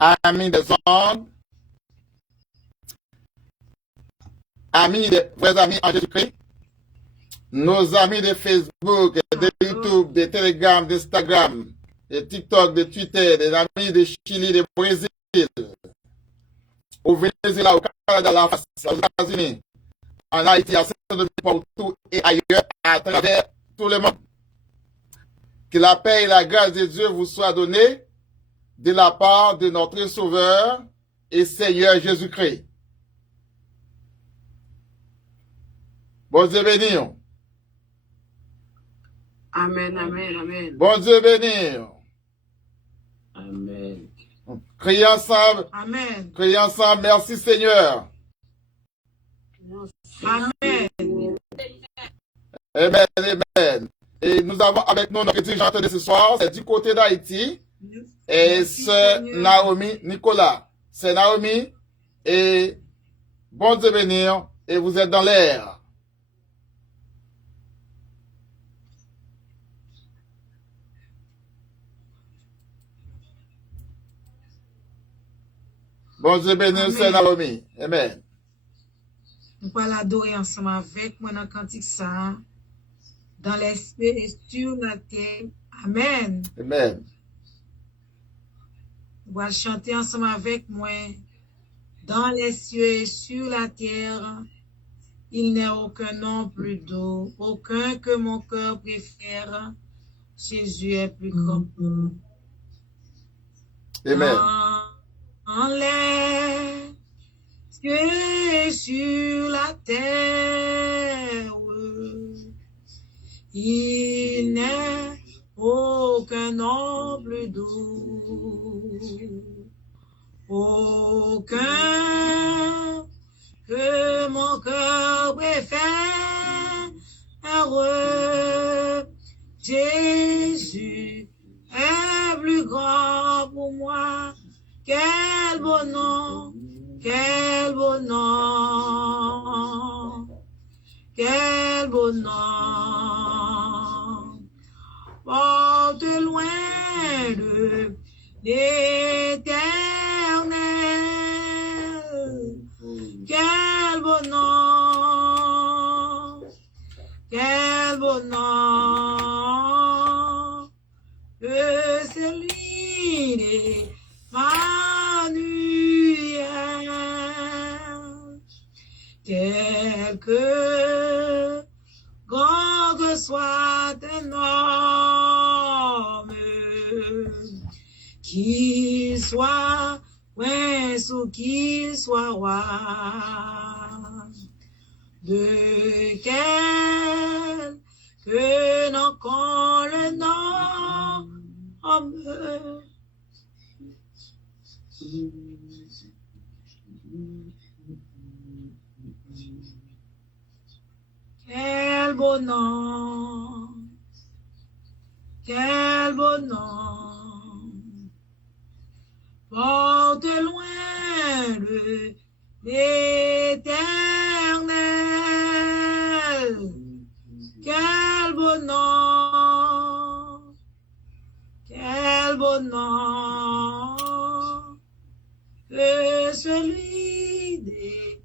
amis des ondes, vrais amis en Jésus-Christ, nos amis de Facebook, de YouTube, de Telegram, d'Instagram, de TikTok, de Twitter, des amis de Chili, de Brésil, au Venezuela, au Canada, la France, aux États-Unis, en Haïti, à Saint-Denis, partout et ailleurs, à travers tout le monde. Que la paix et la grâce de Dieu vous soient données de la part de notre Sauveur et Seigneur Jésus-Christ. Bon Dieu béni. Amen, amen, amen. Bon Dieu béni. Amen. Criez ensemble. Amen. Criez ensemble. Merci Seigneur. Amen. Amen, amen. Et nous avons avec nous notre dirigeante de ce soir, c'est du côté d'Haïti, et c'est Naomi Nicolas. C'est Naomi, et bon Dieu bénir, et vous êtes dans l'air. Bon Dieu bénir, c'est Naomi. Amen. Nous allons adorer ensemble avec moi dans le cantique ça, dans l'esprit et sur la terre. Amen. Amen. Nous allons chanter ensemble avec moi, dans les cieux et sur la terre. Il n'est aucun nom plus doux, aucun que mon cœur préfère. Jésus est plus grand. Amen. En les cieux et sur la terre, il n'est aucun nom plus doux, aucun que mon cœur préfère. Jésus est plus grand pour moi. Quel beau nom, quel beau nom, quel beau nom. Porte loin de l'éternel. Quel beau nom, quel beau nom. Que celui d'Emmanuel. Quelque grand que soit un homme, qu'il soit prince ou qu'il soit roi, de quel que n'en qu'on le nomme. Quel beau nom, quel beau nom, porte loin de l'éternel. Quel beau nom, quel beau nom, que celui d'Emmanuel.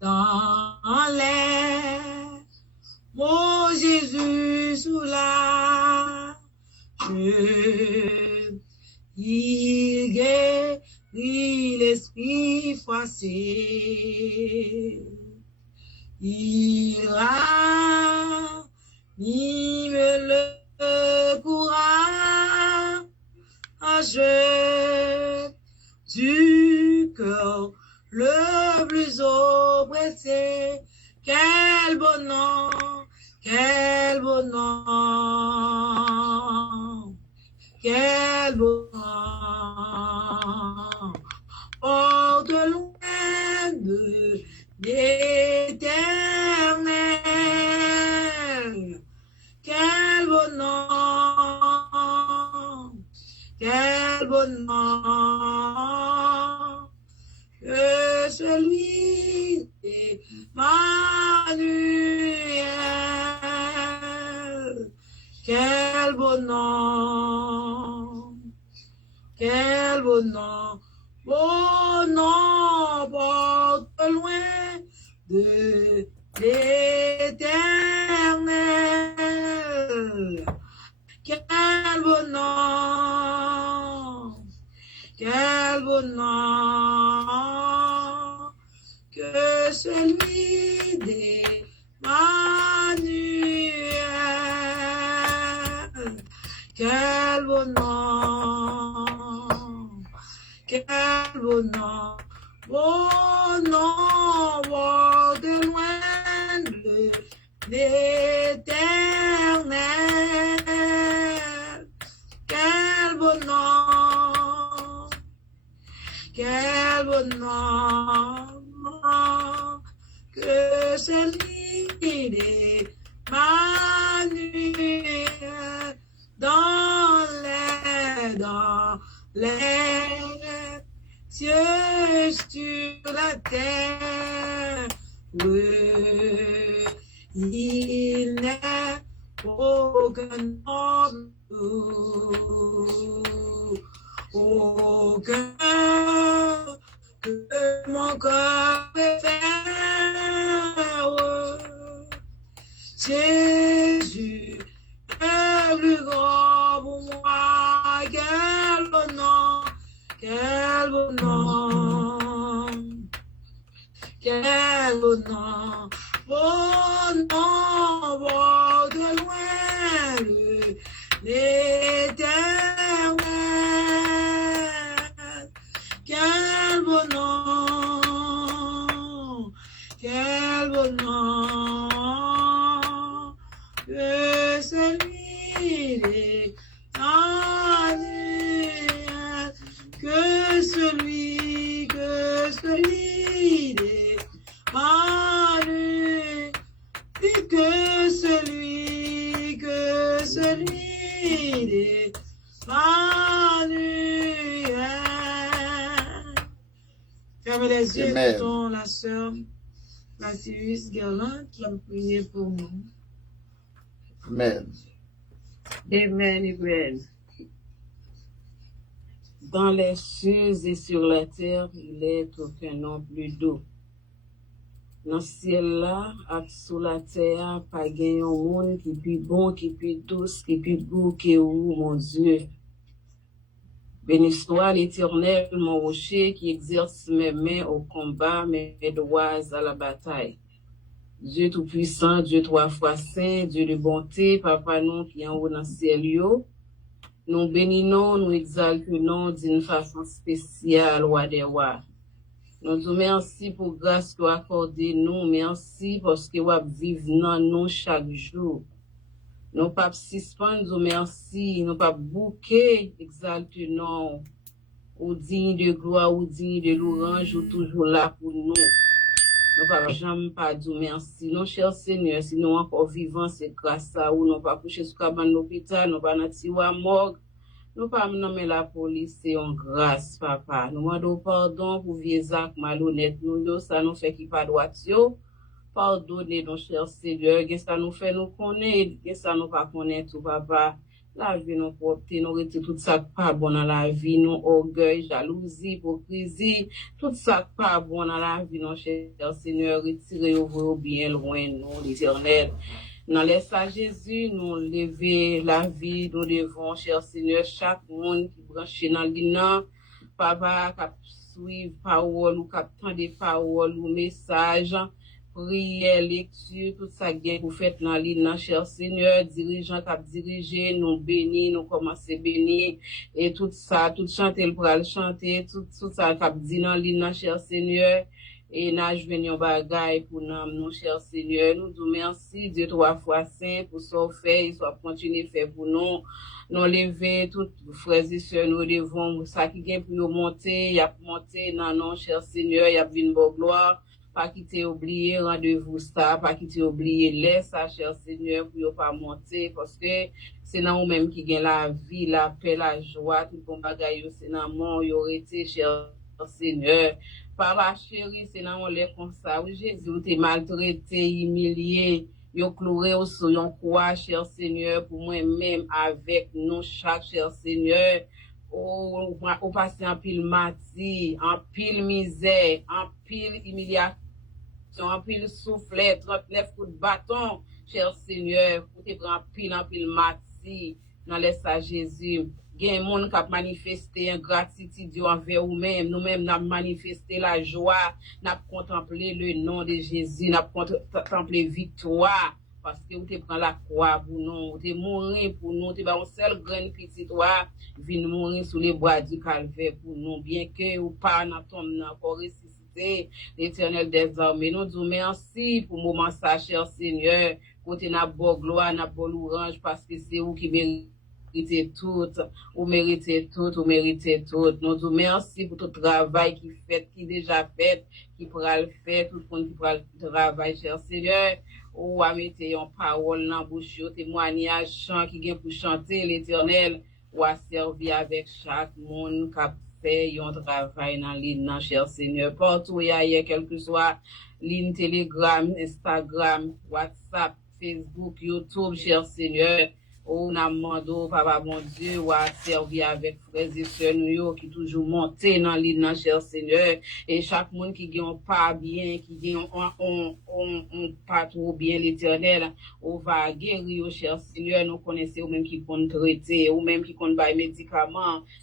Dans l'air, mon Jésus sous la il guérit l'esprit froissé. Il ranime le courage du cœur le plus oppressé. Quel beau nom, quel beau nom, quel beau nom. Porte loin de l'éternel. Quel beau nom, quel beau nom, que celui d'Emmanuel. Quel beau beau nom, quel beau nom, porte loin de l'Éternel. Quel beau nom, que celui d'Emmanuel. Quel beau nom, de loin de l'Éternel. Quel beau nom, que celui d'Emmanuel dans les cieux, sur la terre. Il n'est aucun que mon corps préfère. Jésus est plus grand pour moi. Quel beau nom, de loin l'Éternel. Quel beau nom, que celui d'Emmanuel, que celui d'Emmanuel, que celui d'Emmanuel. Fermez les yeux, écoutons la sœur Matthius Guerlain qui a prié pour nous. Amen. Amen. Dans les cieux et sur la terre, il est aucun nom plus doux. Dans le ciel là, et sous la terre, pas gagne un monde qui plus bon, qui plus douce, qui plus beau que vous, mon Dieu. Béni soit l'Éternel, mon rocher, qui exerce mes mains au combat, mes doigts à la bataille. Dieu tout-puissant, Dieu trois fois saint, Dieu de bonté, Papa nous qui en haut dans le ciel, nous bénissons, nous exaltons d'une façon spéciale, roi des rois. Nous disons merci pour grâce que vous accordez nous, merci parce que vous vivez dans nous chaque jour. Nous pas suspendre, merci, nous pas bouquer, exaltons, ou digne de gloire, ou digne de louange, ou toujours là pour nous. Nous pas jamais pas dire merci. Non, cher Seigneur, si nous encore vivants, c'est grâce à vous. Nous pas coucher sous cabane l'hôpital, nous pas dans tiroir morgue. Nous pas nommer la police, c'est en grâce, papa. Nous demandons pardon pour vieux actes malhonnêtes. Nous, ça nous fait qui pas droit, pardonnez nos cher Seigneur. Qu'est-ce que ça nous fait nous connaître, qu'est-ce que ça nous pas connaître, tout, papa. La vie, nous propter, nous retirer tout ça pas bon dans la vie, nous orgueil, jalousie, hypocrisie, tout ça pas bon dans la vie, non, cher Seigneur, retirez-vous bien loin, nous, l'Éternel. Dans l'Est à Jésus, nous lever la vie, nous devons, cher Seigneur, chaque monde qui branche dans l'île, papa, qui suit parole ou qui attend des paroles ou messages, prière, lecture, tout ça que vous faites dans l'île, cher Seigneur, dirigeant qui a dirigé, nous bénis, nous commençons à bénir, et tout ça, tout chanter, pour aller chanter, tout ça qui a dit dans l'île, cher Seigneur, et nous venons bagaille pour nous, cher Seigneur, nous disons merci, Dieu trois fois saint, pour ce fait, et soit continuer à faire pour nous, nous lever, tous frères et sœurs, nous devons, ça qui vient pour monter, il y a monté, non, cher Seigneur, il y a une bonne gloire, pas quitter oublier rendez-vous ça, pas quitter oublier laisse ça, cher Seigneur, pour ne pas monter, parce que c'est dans nous-mêmes qui gagne la vie, la paix, la joie, tout bon bagaille, c'est dans mon, y aurait été, cher Seigneur. Papa chéri, c'est dans les comme ça, oui, Jésus, t'es maltraité, humilié, Yo cloué au sur yon croix, cher Seigneur, pour moi-même avec nous chaque, cher Seigneur. Ou passé en pile mati, en pile misère, en pile humiliation, en pile soufflet, 39 coups de bâton, cher Seigneur, pour te prendre en pile mati, dans l'est à Jésus. Gen moun k'ap manifester ingratitude envers nous-mêmes, nous-mêmes n'a manifesté la joie, n'a contemplé le nom de Jésus, n'a contemplé victoire. Parce que vous te prend la croix pour nous, vous te mourir pour nous, te ba un seul grain petit toi, vient mourir sous les bras du calvaire pour nous, bien que ou pas dans ton encore ressuscité, l'Éternel des armées. Nous disons merci pour moment ça, cher Seigneur, pour te n'a beau gloire, n'a beau louange, parce que c'est vous qui méritez tout, vous méritez tout, vous méritez tout. Nous disons merci pour tout travail qui fait, qui déjà fait, qui pourra le faire, tout le monde qui pourra le travail, cher Seigneur. Ou a mette yon parole dans bouche yo, témoignage chant qui vient pour chanter l'Éternel, ou a servi avec chaque monde qui fait yon travail dans ligne, cher Seigneur. Partout y a quel que soit ligne Telegram, Instagram, WhatsApp, Facebook, YouTube, cher Seigneur. Ou n'a demandé, papa mon Dieu, ou a servi avec frères et sœurs nous qui toujours monté dans l'île, cher Seigneur. Et chaque monde qui gagne pas bien, qui gagne pas trop bien l'Éternel, ou va guérir, cher Seigneur. Nous connaissons ou même qui compte traiter, ou même qui compte bailler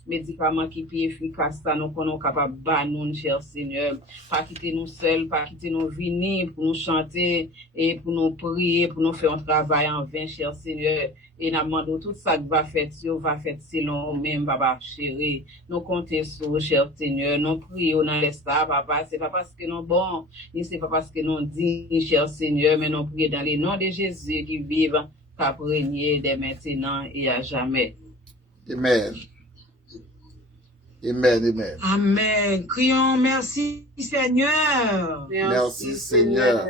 médicaments qui plus efficaces, ça nous connaissons capable de nous, cher Seigneur. Pas quitter nous seuls, pas quitter nous venir pour nous chanter et pour nous prier, pour nous faire un travail en vain, cher Seigneur. Et nous demandons tout ça qui va faire selon nous-mêmes, papa chéri. Nous comptons sur, cher Seigneur. Nous prions dans l'estat, papa. C'est pas parce que nous bon, ni c'est pas parce que nous dignes, cher Seigneur, mais nous prions dans le nom de Jésus qui vive, qui régner dès maintenant et à jamais. Amen. Amen, amen. Amen. Crions merci, Seigneur. Merci, Seigneur.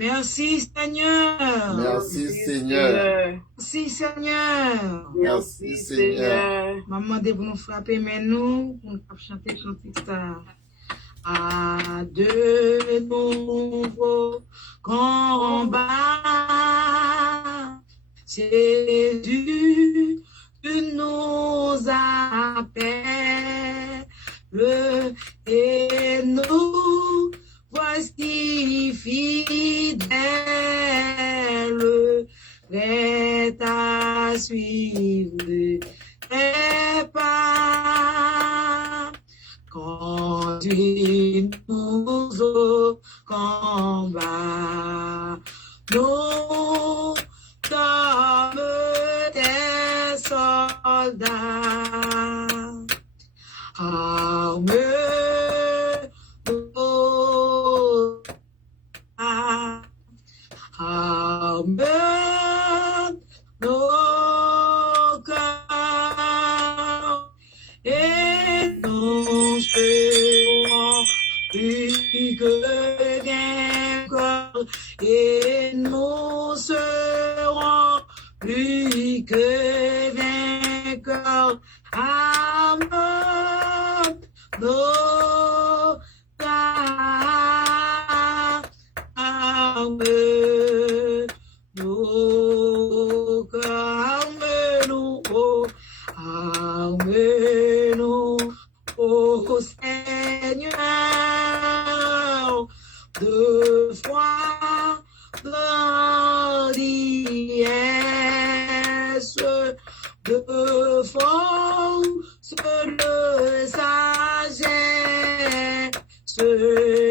Merci, Seigneur. Merci, Seigneur. Merci, Seigneur. Merci, Seigneur. Maman, de nous frapper, mais nous, pour nous chanter ça. À de nouveaux combats, Jésus, tu nous appelles et nous voici fidèles, prêts à suivre tes pas. Conduis-nous au combat, nous sommes tes soldats. Arme nos cœurs et nous serons plus que vainqueurs et nous serons plus que vainqueurs. Arme nos cœurs, arme nos cœurs, arme-nous, ô Seigneur, de foi, grandiesse, de force, de sagesse,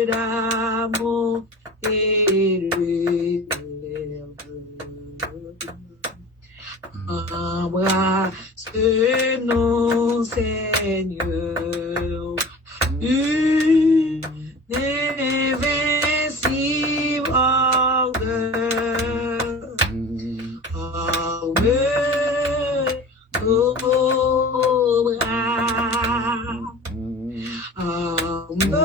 d'amour et de embrasse-nous, Seigneur, une invincible orgueil. Arme nos bras, arme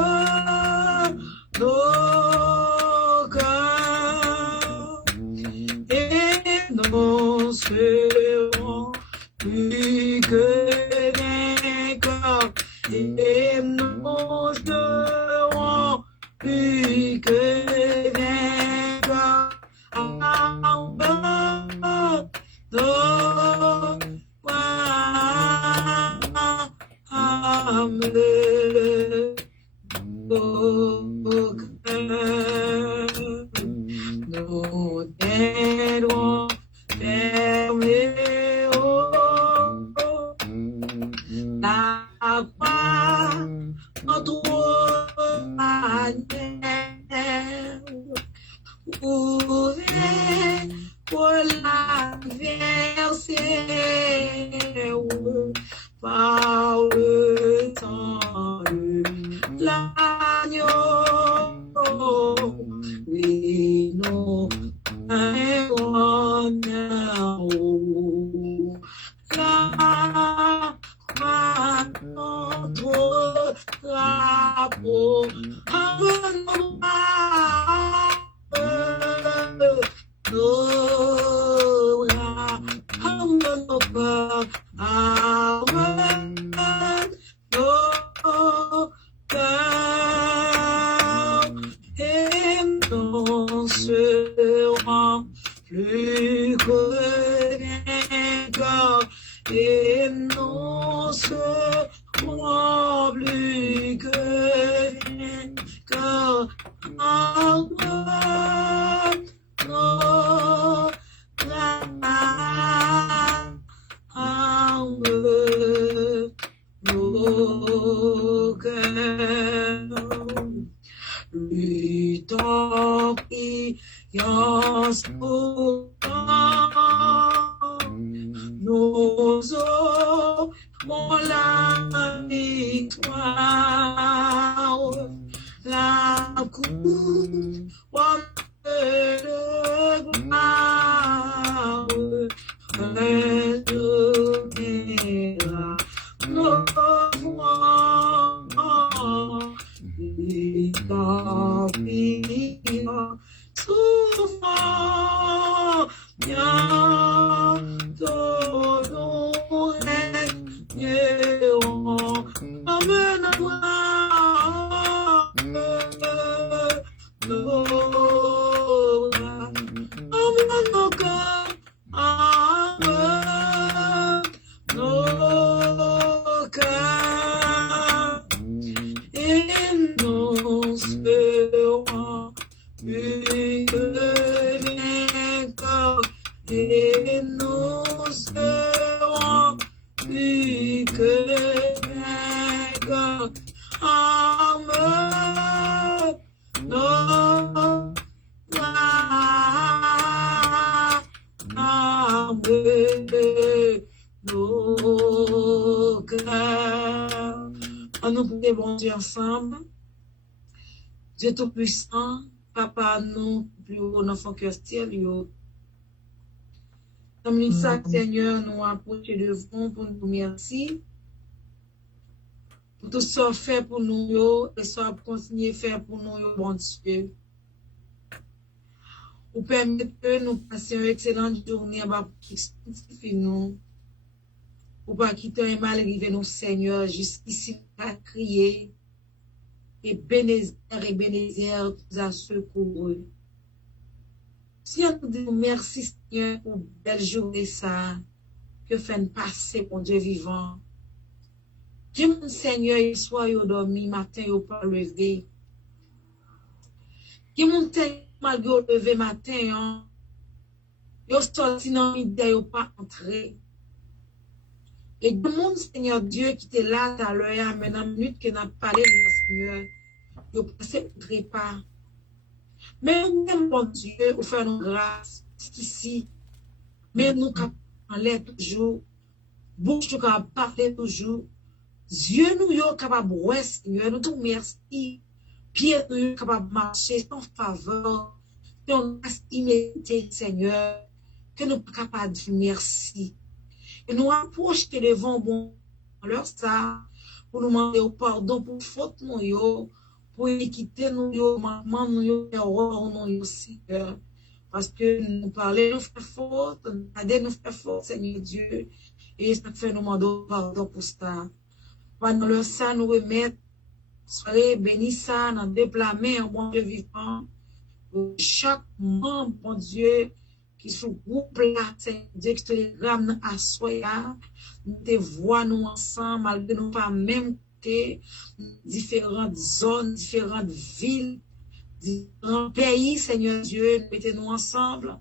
nos cœurs, et nous serons plus que vainqueurs, et nous serons plus que vainqueurs. Fontaine fermée, oh, la croix en trois manières, ouvert pour la verser par le temps de l'agneau, les noms un honneur, la croix notre drapeau, plus que vainqueur, et non seront plus que vainqueur. Nos cœurs, luttons, prions pour nous aurons la victoire, la couronne de gloire redonnera nos voix, victoire souffrant, bientôt nous régnerons, emmène-moi emmène nos cœurs, nos cœurs, et nous serons plus que vainqueurs, et nous serons plus que vainqueurs. Amen. Non. Nos cœurs. Nous prions, bon Dieu, ensemble. Dieu Tout-Puissant, Papa, nous, plus haut, enfant cœur ciel, comme ça, Seigneur, nous approchons devant pour nous merci. Pour tout ça fait pour nous, et ça continuer à faire pour nous, bon Dieu. Ou permettre que nous passions une excellente journée, nous. Ou pas quitter un mal arrivé, nous, Seigneur, jusqu'ici, à crier. Et Bénézer nous a secouru. Seigneur, nous disons merci, Seigneur, pour une belle journée, ça, que fait passer pour Dieu vivant. Dieu, mon Seigneur, il soit dormi, matin, il pas levé. Qui monte malgré au lever matin, il sorti dans midi, il pas entré. Et du monde, Seigneur Dieu, qui était là tout à l'heure, mais dans la minute que nous avons parlé, Seigneur, il passé au pas. Mais nous, mon Dieu, vous faire nos grâces ici. Mais nous, en l'air toujours, bouche nous capable parler toujours. Dieu nous yo capable ouais, Seigneur, nous te merci. Pied nous capable marcher sans faveur. Ton grâce immédiate, Seigneur, que nous capables de dire merci. Et nous approchons devant bon leur ça pour nous demander pardon pour faute nous yo, pour équiter nous yo, maman nous yo, erreur nous yo, Seigneur. Parce que nous parler nous fait faute, nous aider nous fait faute, Seigneur Dieu. Et ça fait nous demander pardon pour ça. Pendant le ça nous remettre, soyez bénis ça, dans déplamer en bon Dieu vivant. Pour chaque membre, bon Dieu, qui sous groupe là, Seigneur Dieu, qui te ramène à soi, nous te voient nous ensemble, malgré nous pas même que différentes zones, différentes villes, différents pays, Seigneur Dieu, mettez-nous ensemble,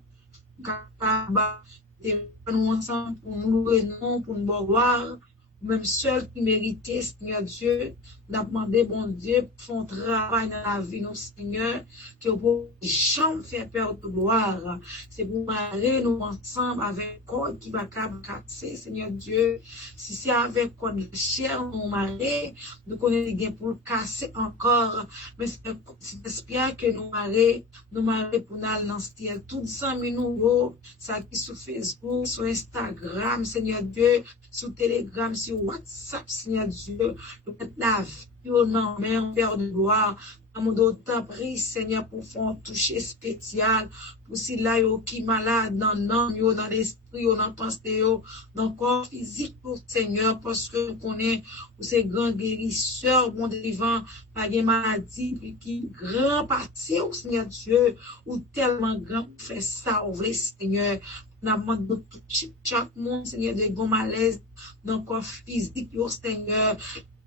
mettez-nous ensemble pour nous louer, pour nous voir, même seul qui méritait, Seigneur Dieu, n'a demandé, bon Dieu, pour faire un travail dans la vie, nos Seigneur, que vous jamais faire perdre de gloire. C'est pour marrer nous ensemble avec quoi qui va casser, Seigneur Dieu. Si c'est avec quoi de chair, nous marrer, nous connaissons pour casser encore. Mais c'est espère que nous marrer pour nous dans ce style. Tout 100 000 nouveaux, ça qui sur Facebook, sur Instagram, Seigneur Dieu, sur Telegram, sur WhatsApp, Seigneur Dieu, nous mettre la vie, non, mais en Père de gloire, nous d'autant prie, Seigneur, pour faire un toucher spécial, pour si là, yo qui malade dans l'âme, yo dans l'esprit, yo dans la pensée, yo dans le corps physique, pour Seigneur, parce que nous connaissons, ces grands guérisseurs, bon délivrant, par des maladies, puis qui grand parti, au Seigneur Dieu, ou tellement grand pour faire ça, au vrai Seigneur. Nous demandons de toucher chaque monde, Seigneur, de bon malaise dans le corps physique, yo Seigneur.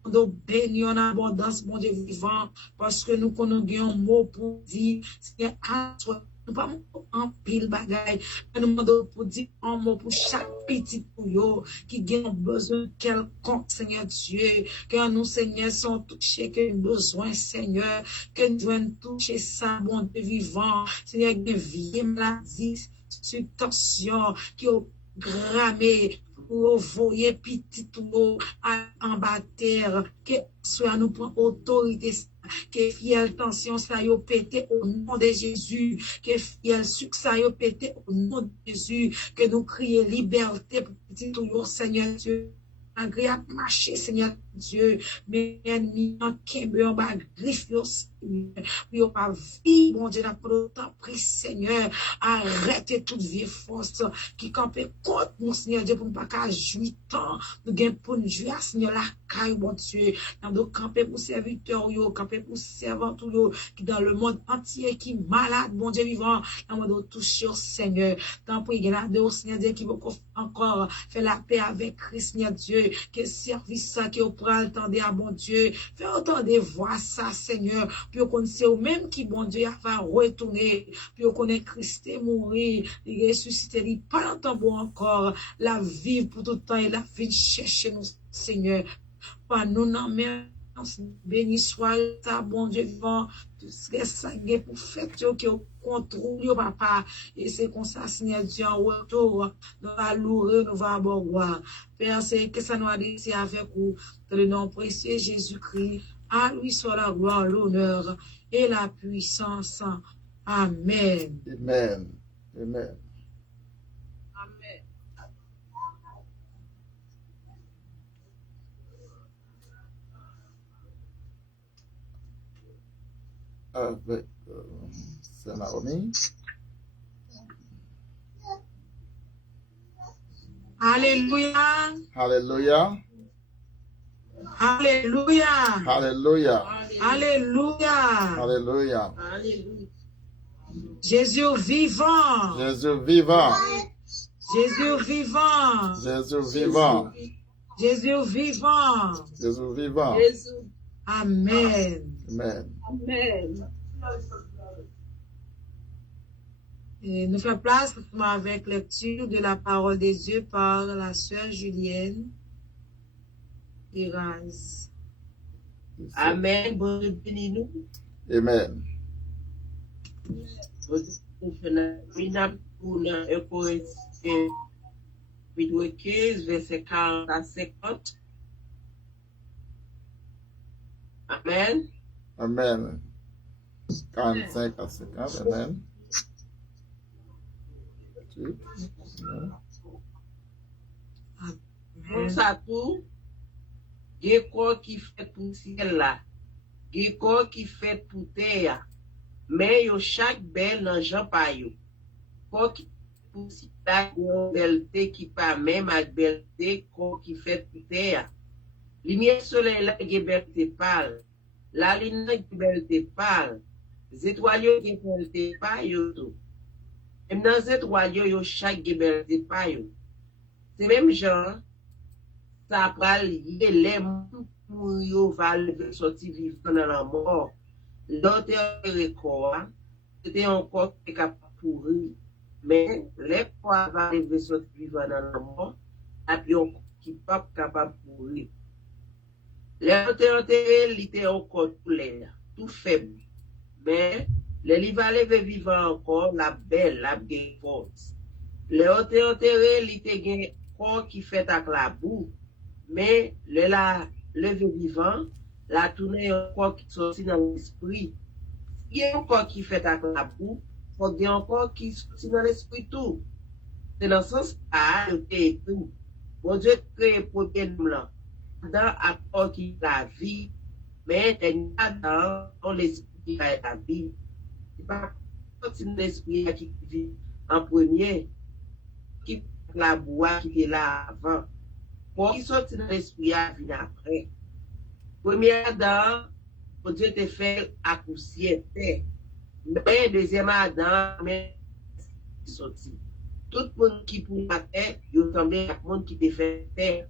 Nous bénissons en abondance, mon Dieu vivant, parce que nous connaissons un mot pour dire, Seigneur, à toi, nous pas en pile bagaille, mais nous demandons pour dire un mot pour chaque petit pouillot qui a besoin quelconque, Seigneur Dieu, que nous, Seigneur, sont touchés, que nous besoin, Seigneur, que nous devons toucher ça, mon Dieu vivant, Seigneur, que vie, maladie, tension, qui ont gramé, pour voyer petit tout en bas terre, que soit nous prend autorité, que fiel tension ça yo pété au nom de Jésus, que fiel sucre ça yo pété au nom de Jésus, que nous crions liberté pour petit tout Seigneur Dieu. Agréable marcher, Seigneur Dieu, mais ennemi en kembe en bas griffe, Seigneur, pas vie, mon Dieu, n'a pas autant pris, Seigneur, arrêtez toute vieille force qui campait contre mon Seigneur Dieu, pour ne pas qu'à jouir tant, nous gagnons pour nous jouir, Seigneur, la caille, mon Dieu, nous camper pour serviteurs, camper pour servants, qui dans le monde entier, qui malade, mon Dieu vivant, nous toucher au Seigneur, tant pour y garder au Seigneur Dieu, qui veut encore faire la paix avec Christ, Seigneur Dieu, que service ça, qui pourra attendre à bon Dieu, faire autant de voix ça, Seigneur, puis on connaît au même qui, bon Dieu, a fait retourner, puis on connaît Christ est mourir, il ressuscité, il pas longtemps bon encore, la vie pour tout le temps, et la vie chercher nous, Seigneur, pas nous, non, mais béni soit ta bon Dieu vivant, tout ce que ça est pour faire, qui au contrôle, papa, et c'est comme ça, Seigneur Dieu, en retour, nous va louer, nous va avoir. Père, c'est que ça nous a dit avec vous, dans le nom précieux Jésus-Christ, à lui soit la gloire, l'honneur et la puissance. Amen. Amen. Amen. Amen. Avec Sœur Naomi. Alléluia. Alléluia. Alléluia. Alléluia. Alléluia. Alléluia. Alléluia. Jésus vivant. Jésus vivant. Jésus vivant. Jésus vivant. Jésus vivant. Jésus vivant. Jésus. Amen. Amen. Amen. Et nous faisons place avec lecture de la parole des dieux par la sœur Julienne Iraz. Amen. Bon Dieu bénis nous. Amen. Bon Dieu, nous faisons pour un Corinthiens 15, verset 40 à 50. Amen. Amen. 45 à 50. Amen. Pour ça tout, il y a quoi qui fait pour ciel là, il y a quoi qui fait pour terre, mais yo chaque belle dans Jean pa yo. Quoi qui pour ciel là, une belleté qui pas même à belleté quoi qui fait pour terre. Lumière soleil là, il y a belleté pâle. La lune là, il y a belleté pâle. Les étoiles yo, il y a belleté pâle yo tout. Même dans les étoiles yo, chaque belleté pâle yo. C'est même genre, ça pral lié les pour yo va sortir vivant dans la mort. L'autre corps, c'était un corps qui est capable de pourrir. Mais les corps va arriver sortir vivant dans la mort, et puis on qui n'est pas capable de pourrir. L'autre enterré, il était encore tout laid, tout faible. Mais le livre va lever vivant encore, la belle, la bien force. L'autre enterré, il était un corps qui fait avec la boue. Mais le levé vivant, la tourné encore qui sortit dans l'esprit. Il y a encore qui fait avec la boue, il faut qu'il y ait encore qui sortit dans l'esprit tout. C'est dans ce sens à et tout. Bon Dieu crée pour nous là. Dans accord qui la vie, mais dans l'esprit qui a la vie. C'est pas sortir l'esprit qui vit en premier, qui la boue qui est là avant. Pour qui sortit dans l'esprit à venir après. Premier Adam, Dieu te fait à poussière terre. Mais deuxième Adam, mais sorti. Tout le monde qui pour la terre, il ressemble à le monde qui te fait terre.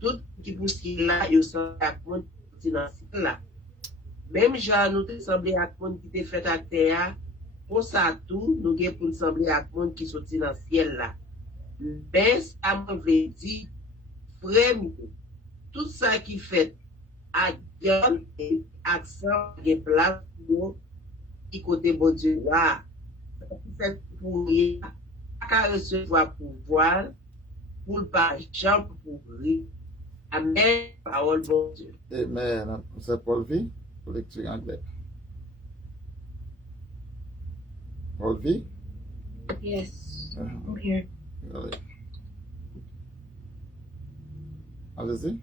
Tout le monde qui poussière là, il ressemble à le monde qui dans ce là. Même genre, nous te semblé à le monde qui te fait à terre, pour ça tout, nous avons pour sembler à le monde qui sorti dans le ciel là. Mais ça me veut dire, frère, tout ça qui fait à Dieu et accent de place pour qui côté bon Dieu là. Ça fait pour rien, à recevoir pouvoir, pour le pas jamais pour rire. Amen, parole bon Dieu. Amen. C'est Paul V, pour lecture anglais. Paul V? Yes, I'm here. Allez-y.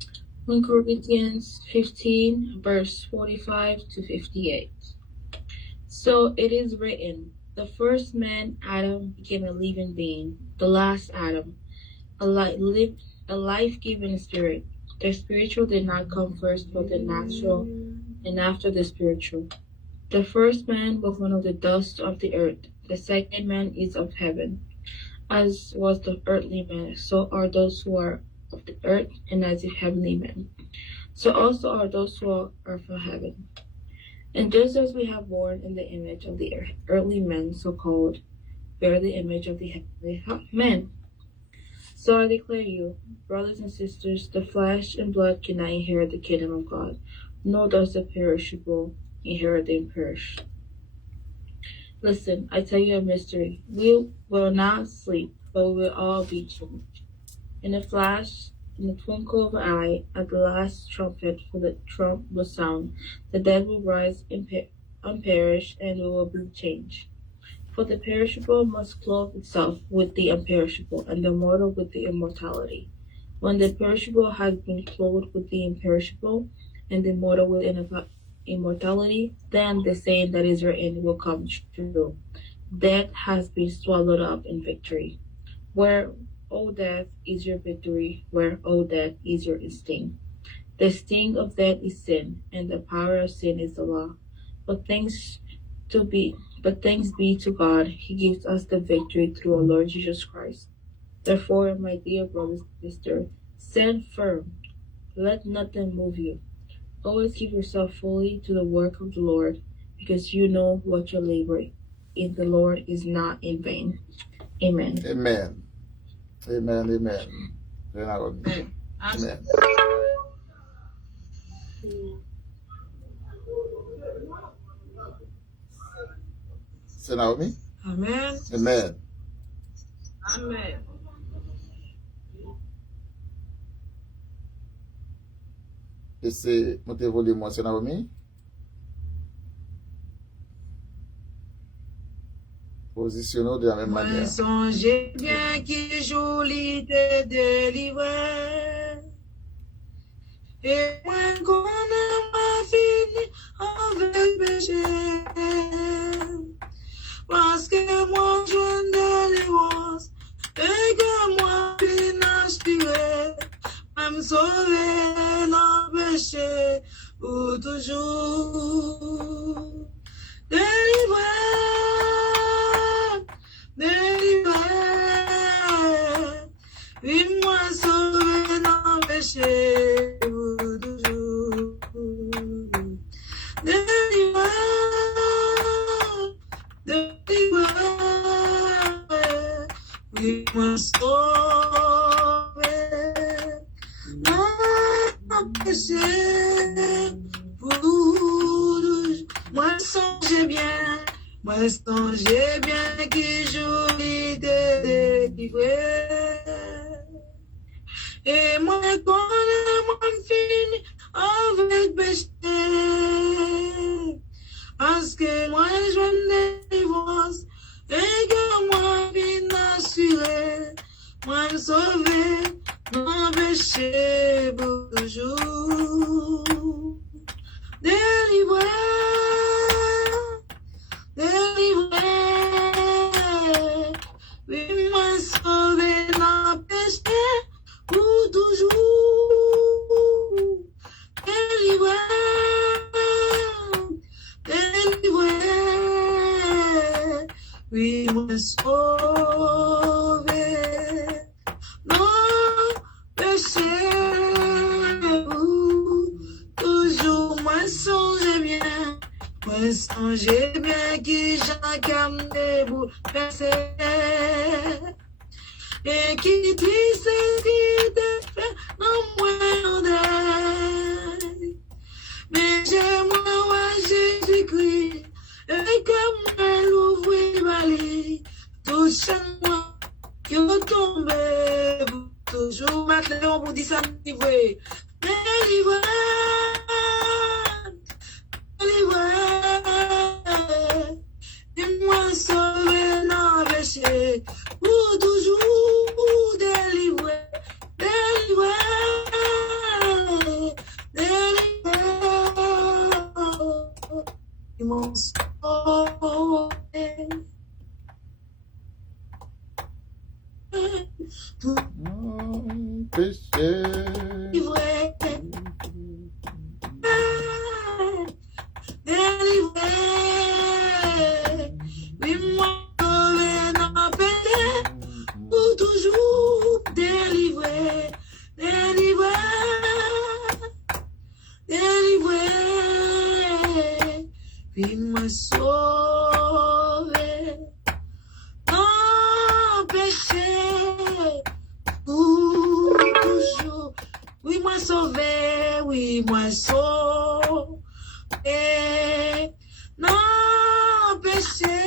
1 Corinthians 15, verse 45 to 58. So it is written, the first man, Adam, became a living being, the last Adam, a life-giving spirit. The spiritual did not come first, but the natural, and after the spiritual. The first man was one of the dust of the earth. The second man is of heaven. As was the earthly man, so are those who are of the earth, and as if heavenly men. So also are those who are from heaven. And just as we have borne in the image of the earthly men, so called, bear the image of the heavenly men. So I declare you, brothers and sisters, the flesh and blood cannot inherit the kingdom of God, nor does the perishable inherit the imperishable. Listen, I tell you a mystery. We will not sleep, but we will all be changed. In a flash, in the twinkle of an eye, at the last trumpet, for the trump will sound, the dead will rise unperished, and we will be changed. For the perishable must clothe itself with the imperishable, and the mortal with the immortality. When the perishable has been clothed with the imperishable, and the mortal with immortality, then the saying that is written will come true. Death has been swallowed up in victory. Where, O death, is your victory? Where, O death, is your sting? The sting of death is sin, and the power of sin is the law. But thanks be to God, He gives us the victory through our Lord Jesus Christ. Therefore, my dear brothers and sisters, stand firm. Let nothing move you. Always give yourself fully to the work of the Lord, because you know what your labor in the Lord is not in vain. Amen. Amen. Amen. Amen. Amen. Amen. C'est Naomi? Amen. Amen. Amen. Et c'est, montez volume, c'est Naomi? Positionnons de la même Moi manière. songez bien qui joli te délivrer. Et moi qu'on m'a fini avec péché. Parce que moi je ne délivrance et que moi puis n'aspire à me sauver dans le péché pour toujours. Délivré, délivré, viens-moi sauver dans le péché pour toujours. Délivré. il m'a sauvé. Non, péché, moi songez bien que je t'ai délivré. Et moi connais mon fini avec péché. Parce que moi je me dévance et que moi bien assuré. Moi sauvé, mon péché pour toujours. Délivré. Oui, moi sauvé dans le péché pour toujours. Délivré. Oui, moi sauvé dans le péché pour toujours. Moi songe bien. Moi songez bien qui chacun des bouleversés et qui triste qui te fait non moins deuil. Mais j'aime-moi Jésus-Christ et comme elle ouvre ma lit, touche-moi qui retombe toujours. Maintenant, on vous dit ça, délivré. Dis-moi sauvé dans le péché, pour toujours délivré. Dis-moi sauvé. Mon péché. Délivré. Oui, moi, sauvé dans le péché, pour toujours délivré. Puis moi sauvé dans le péché, pour toujours. Oui, moi sauvé, non, péché,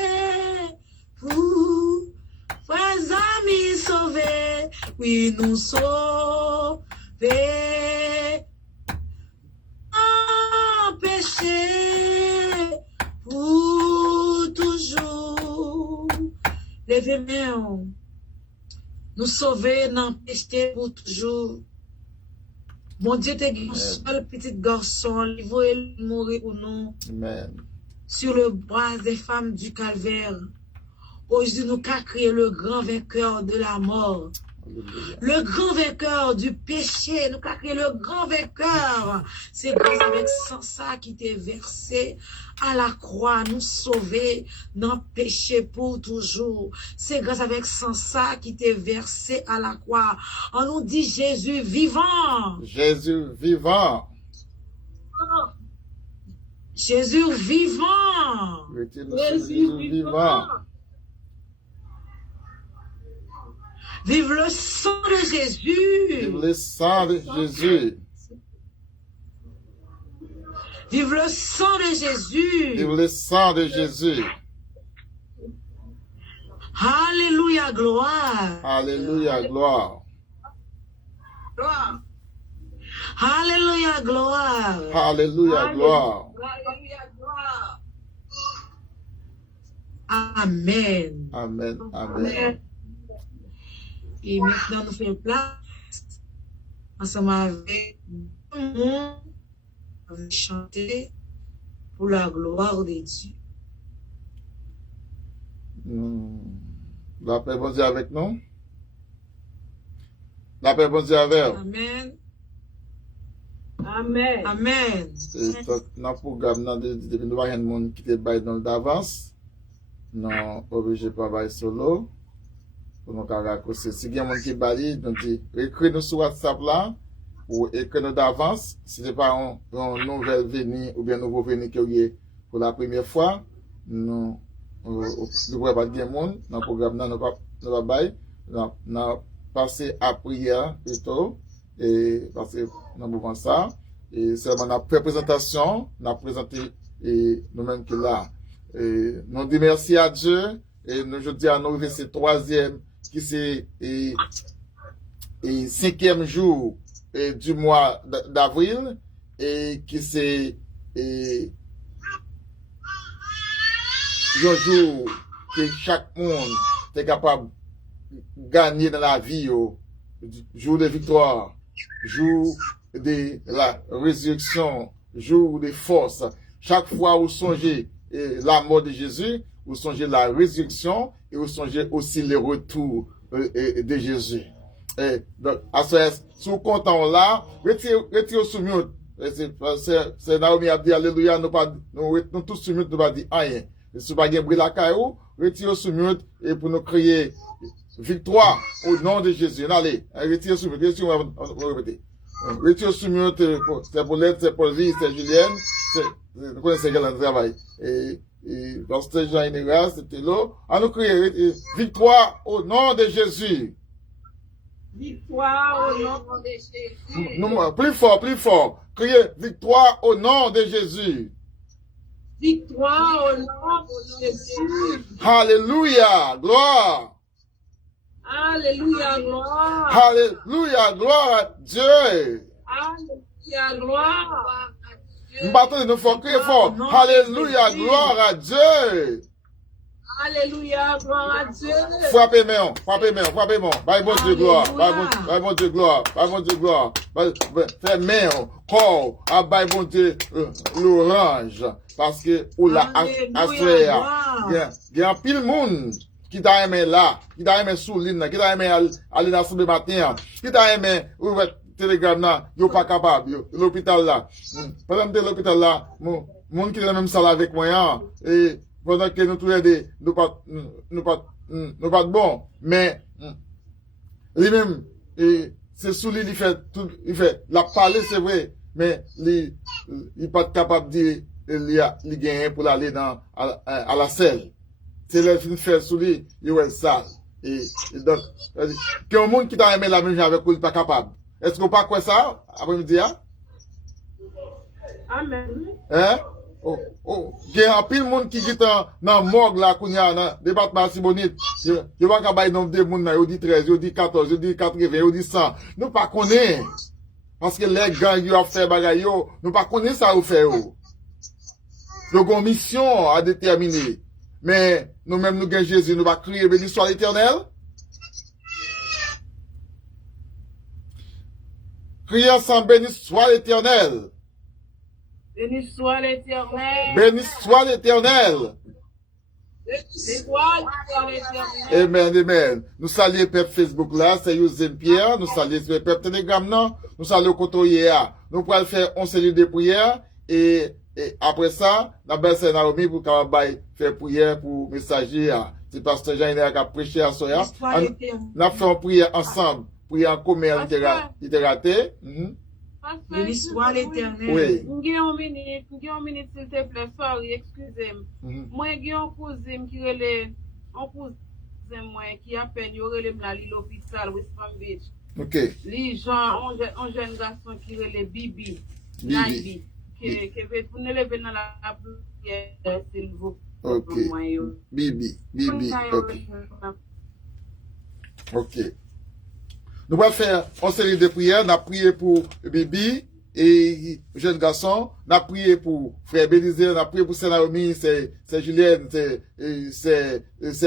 vous, frères amis sauvés, oui, nous sauvés, non, péché, pour toujours. Levez-moi, nous sauver, non, péché, pour toujours. Mon Dieu, t'es un seul petit garçon, il va mourir ou non. Amen. Sur le bras des femmes du calvaire. Aujourd'hui, nous avons créé le grand vainqueur de la mort. Alléluia. Le grand vainqueur du péché. Nous avons créé le grand vainqueur. C'est grâce avec ça qui t'est versé à la croix, nous sauver dans le péché pour toujours. C'est grâce avec ça qui t'est versé à la croix. On nous dit Jésus vivant. Jésus vivant. Jésus vivant. Mettez-nous sur Jésus vivant. Vive le sang de Jésus. Vive le sang de Jésus. Vive le sang de Jésus. Vive le sang de Jésus. Alléluia, gloire. Alléluia, gloire. Gloire. Alléluia, gloire. Alléluia, gloire. Alléluia, gloire. Amen. Amen, amen. Et maintenant, nous faisons place ensemble avec tout le monde. On va chanter pour la gloire de Dieu. La paix, bon Dieu avec nous. La paix, bon Dieu avec vous. Amen. Amen. Amen. Et donc, dans le programme, depuis nous avons un monde qui te baille dans d'avance. Non, obligé pas bailler solo. Pour nous raccourcir. Si il y a un monde qui baille, donc, écris-nous sur WhatsApp là, ou écris-nous d'avance. Si ce n'est pas un nouvel venu, ou bien nouveau venu qui est pour la première fois, nous ne pouvons pas dire monde, dans le programme, nous ne pouvons pas bailler. n'a passé à prière plutôt, et parce que nous avons ça, et seulement la présentation, n'a présenté et nous-mêmes qui là. Et nous disons merci à Dieu, et nous je dis à nous que c'est troisième, qui c'est et 5e jour du mois d'avril, et qui c'est un jour que chaque monde est capable de gagner dans la vie, jour de victoire, jour de la résurrection, jour de force. Chaque fois où vous songez la mort de Jésus, vous songez la résurrection et vous songez aussi le retour de Jésus. Donc, si vous comptez là, retirez sous mute. C'est Naomi a dit Alléluia, nous tous sous mute, nous pas dit rien. Si vous n'avez pas de la caillou, retirez sous mute et pour nous crier victoire au nom de Jésus. Allez, retirez sous mute, retirez sous mute, c'est pour l'aide, c'est pour vie, c'est Julienne, vous connaissez quel travail. Et Pasteur Jean Inégal, c'était là. À nous crier victoire au nom de Jésus. Victoire au nom de Jésus. Plus fort, plus fort. Criez victoire au nom de Jésus. Victoire au nom de Jésus. Alléluia, gloire. Alléluia, gloire. Alléluia, gloire à Dieu. Alléluia, gloire. Battez nous fort, criez fort. Alléluia, gloire à Dieu. Alléluia, gloire à Dieu. Frappez main, frappez main, frappez main. Bye bon Dieu gloire, bye bon Dieu gloire, bye bon Dieu gloire. Faites main, corps, à bye bon Dieu l'orange. Parce que, ou la assoya. Il y a un pile monde qui t'a aimé là, qui t'a aimé sous l'île, qui t'a aimé aller dans le matin, qui t'a aimé ouvrir télégramme là, yo pas capable, l'hôpital là. Par exemple, l'hôpital là, monde qui est dans la même salle avec moi, et pendant que nous tous les nous pas de bon, mais lui-même, c'est sous lui, il fait la parler, c'est vrai, mais il pas capable de dire, il gagne pour aller à la selle. C'est le film fait sous lui, il est sale. Et donc, qu'un monde qui t'a aimé la même chose avec lui, il pas capable. Est-ce qu'on pas quoi ça, après-midi, hein? Amen. Hein? Il y a un pile monde qui est dans le morgue là, dans le département Sibonite. Il y a un nombre de monde, il dit 13, il dit 14, il dit 80, il dit 100. Nous pas connaissons. Parce que les gangs, ils ont fait bagaille, nous pas connaissons ça, ou fait. Nous avons une mission à déterminer. Mais nous-mêmes, nous avons Jésus, nous va crier béni soit l'Éternel. Criez ensemble, béni soit l'Éternel. Béni soit l'Éternel. Béni soit l'Éternel. Béni soit l'Éternel. Amen, amen. Nous saluons Pep Facebook là, c'est Youssef Pierre. Nous saluons Pep Telegram là. Nous saluons Kotoye. Nous pourrons faire 11 cellules de prière et après ça, nous avons Naomi pour faire prière pour messager. C'est Pasteur Jean qui a prêché à Soya. Nous avons fait une prière ensemble. Prière en commun, il était raté. Béni soit l'Éternel. Oui. Une minute, s'il te plaît, sorry, excusez-moi. Moi, j'ai un cousin qui relève, qui appelle, il relève l'hôpital West Palm Beach. Ok. Les gens, un jeune garçon qui relève Bibi. Bibi. Qui veut pour nous lever dans la prière, s'il vous plaît. Ok. Bibi. Ok. Nous allons faire une série de prières. Nous allons prier pour Bibi et jeune garçon. Nous allons prier pour frère Bélizer. Nous allons prier pour Naomi, c'est Julienne, c'est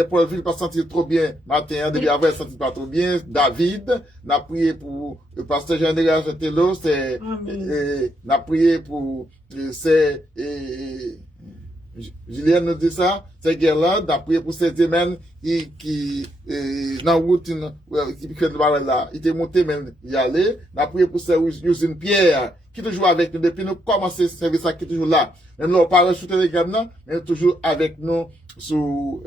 Paul Ville pas sentir trop bien matin. Depuis avant, sentir pas trop bien. David. Nous allons prier pour le pasteur Jean-Dégage Tello. Nous allons prier pour Julienne nous dit ça, c'est Guerlain, d'après pour cette semaine, qui, dans route, qui fait le barrel là, il était monté, mais il y allait, d'après pour cette usine Pierre, qui toujours avec nous, depuis nous commencer ce service là, qui est toujours là. Même là, on parle sur Telegram là, mais toujours avec nous sur,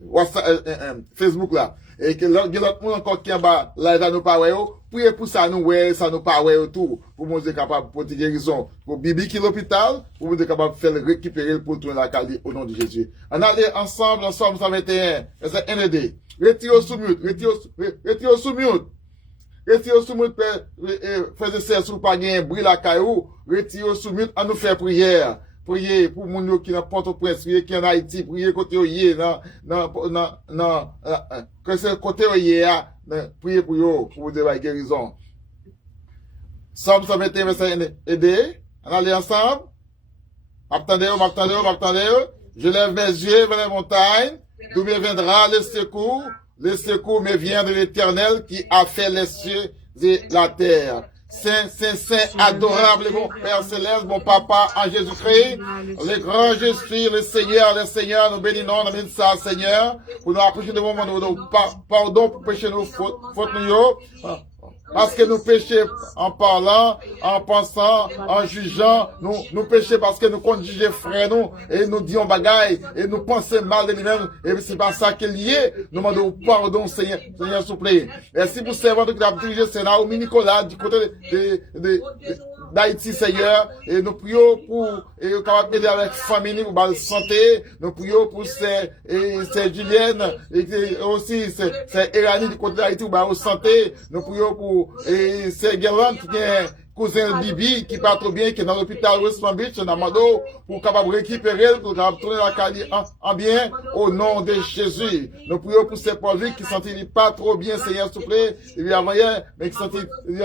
WhatsApp, Facebook là. Et que l'autre monde encore qui en bas, là, il nous parle, priez pour ça, nous, ça nous parle autour, pour nous être capable de guérison. Pour Bibi qui est l'hôpital, pour nous être capable de faire récupérer pour tourner la Cali au nom de Jésus. On allait ensemble, Somme 121, verset 1 et 2. Retirez sous mute. Retirez sous mute. Retirez sous mute, frères et sœurs, si vous pas gagné bruit la caillou, retirez sous mute, à nous faire prière. Priez pour moun qui n'a Port-au-Prince, priez qui en Haïti, priez côté yé, que c'est côté yé, priez pour yo, pour vous dire la guérison. Somme 121, verset aider. On allait ensemble. M'attendez. Je lève mes yeux vers les montagnes, d'où me viendra le secours. Le secours me vient de l'Éternel qui a fait les cieux et la terre. Saint, adorable, mon Père Céleste, mon Papa en Jésus-Christ. Le grand je suis, le Seigneur, nous bénissons, nous ça, Seigneur, pour nous approcher de mon monde, pardon pour pécher nos fautes nous. Parce que nous péchons en parlant, en pensant, en jugeant, nous péchons parce que nous conjugeons frères nous, et nous disons bagaille, et nous pensons mal de nous-mêmes, et c'est pas ça qu'il y est. Nous demandons pardon, Seigneur, s'il vous plaît. Merci pour servir qui a dirigé Sénat, au Nicolas, du côté d'Haïti, Seigneur, et nous prions pour, et capable aider avec famille, pour la santé, nous prions pour c'est Julienne, et aussi c'est Erani du côté d'Haïti, pour la santé, nous prions pour, et c'est Guerlain qui est cousin Bibi, qui part trop bien, qui est dans l'hôpital West Palm Beach, en Amado, pour capable récupérer, pour capable tourner la caille en bien, au nom de Jésus. Nous prions pour ces pauvres qui sentent pas trop bien, Seigneur, s'il vous plaît, et bien, mais qui sentent,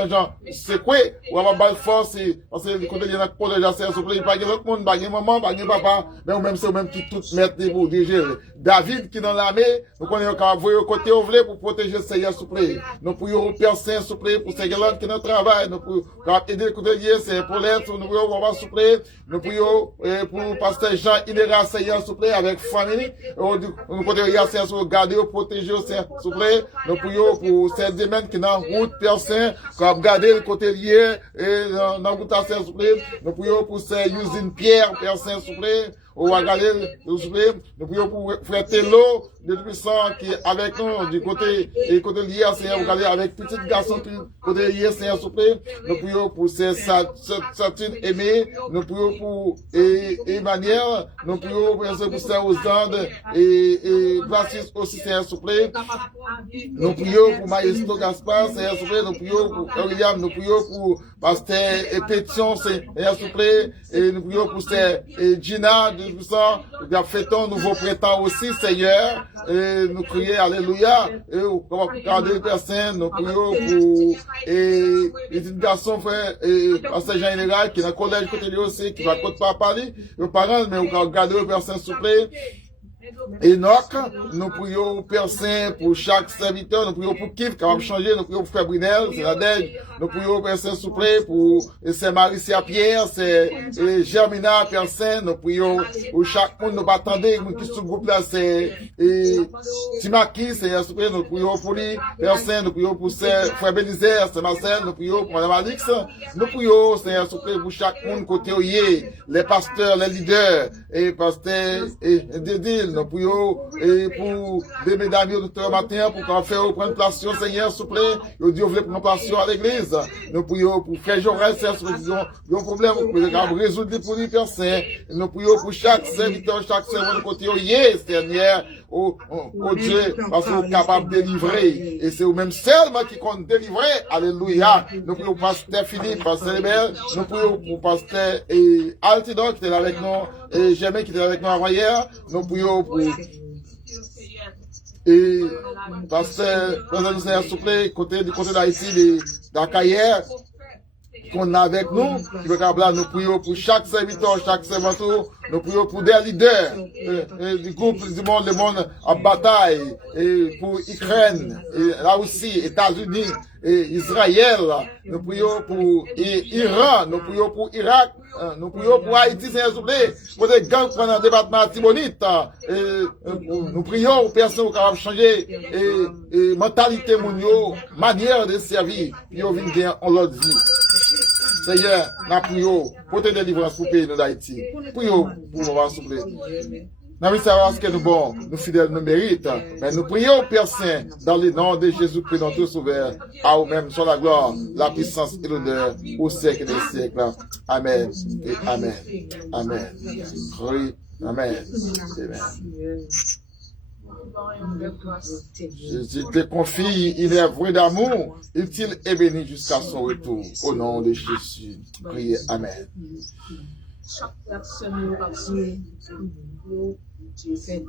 genre, secoués, ou avoir balle force, parce que quand il y a un collège à s'il vous plaît, pas de l'autre monde, pas de maman, pas de papa, mais ou même c'est même qui tout mettent des mots, diriger. David, qui est dans l'armée, nous connaissons capable voir au côté au volet pour protéger Seigneur, s'il vous plaît. Nous prions au Père Saint, s'il vous plaît, pour ces gars qui est dans le travail, nous prions, aider le côté lié, c'est pour l'être, nous prions, on va s'il vous plaît, nous prions, pour pasteur Jean, il est Seigneur, s'il vous plaît, avec famille, nous prions, Seigneur, pour garder, protéger, s'il vous plaît, nous prions pour ces domaines qui sont en route, Père Saint, pour garder le côté lié, et dans la route, s'il vous plaît, nous prions pour ces usines pierre, Père Saint, s'il vous plaît, ou regarder, nous prions pour frère Tello, de puissant qui est avec nous, du côté, et côté lié, Seigneur, regardez avec petit garçon, côté lié, Seigneur, s'il vous plaît, nous prions pour ces Satine aimée, nous prions pour Emmanuel, nous prions pour ces aux Andes, et Baptiste aussi, Seigneur, s'il vous plaît, nous prions pour Maestro Gaspard, Seigneur, s'il vous plaît, nous prions pour William, nous prions pour Pasteur Pétion, Seigneur, s'il vous plaît, et nous prions pour ces Gina, de puissant, nous fêtons nouveau printemps aussi, Seigneur, et nous crions Alléluia, et on va regarder les personnes, nous prions pour, et les petits garçons, frère, et Pasteur Jean Général, qui est dans le collège côté lui aussi, qui va côté pas parler, aux parents, mais on va regarder les personnes, s'il vous plaît. Enoch, nous prions au Père Saint pour chaque serviteur, nous prions pour Kif, capable de changer, nous prions pour Frère Brunel, c'est la dèche, nous prions au Père Saint souple pour Saint Maricia Pierre, c'est Germina, Père Saint, nous prions pour chaque monde, nous pas attendre, qui sous le groupe là, c'est Timaki, c'est souple, nous prions pour lui, Père Saint, nous prions pour Frère Bélizer, c'est Marcel, nous prions pour Madame Alix, nous prions, Seigneur souple, pour chaque monde côté oyer, les pasteurs, les leaders, et pasteurs, et Dédil, nous prions et pour des mesdames de tout matin pour qu'on fasse prendre place, Seigneur, s'il vous plaît. Nous Dieu voulait prendre place à l'église. Nous prions pour Frère Jorel, c'est un problème, pour résoudre pour lui, Père Saint. Nous prions pour chaque serviteur, chaque servant de côté, Seigneur, oh Dieu, parce qu'on est capable de délivrer. Et c'est vous-même seulement qui compte délivrer. Alléluia. Nous prions pour Pasteur Philippe, Pasteur Lebel. Nous prions pour Pasteur Altidor qui était là avec nous, et Jamais qui était avec nous avant hier. Nous prions pour et Pasteur Seigneur, s'il vous plaît, du côté d'Haïti, de la carrière, qu'on a avec nous, qui veut là, nous prions pour chaque serviteur, chaque servanteur, nous prions pour des leaders du groupe du monde, le monde en bataille, et pour Ukraine, et là aussi, États-Unis, et Israël, nous prions pour Iran, nous prions pour Irak, nous prions pour Haïti, Seigneur, s'il vous plaît, pour des gangs pendant le département Tibonite, nous prions aux personnes qui ont changé, et mentalité mondiale, manière de servir, puis on vient bien, on leur dit. Seigneur, nous prions pour tes délivrances pour le pays d'Haïti. Prions pour nous, s'il vous plaît. Nous ne savons ce que nous bon, nous fidèles nous méritons, mais nous prions, Père Saint, dans le nom de Jésus-Christ, notre Sauveur, à vous-même, sur la gloire, la puissance et l'honneur, au siècle des siècles. Amen et Amen. Amen. Oui, Amen. Amen. Jésus te confie, il est vrai d'amour, utile et béni jusqu'à son retour. Au nom de Jésus, priez. Amen. Chaque personne nous a prié. C'est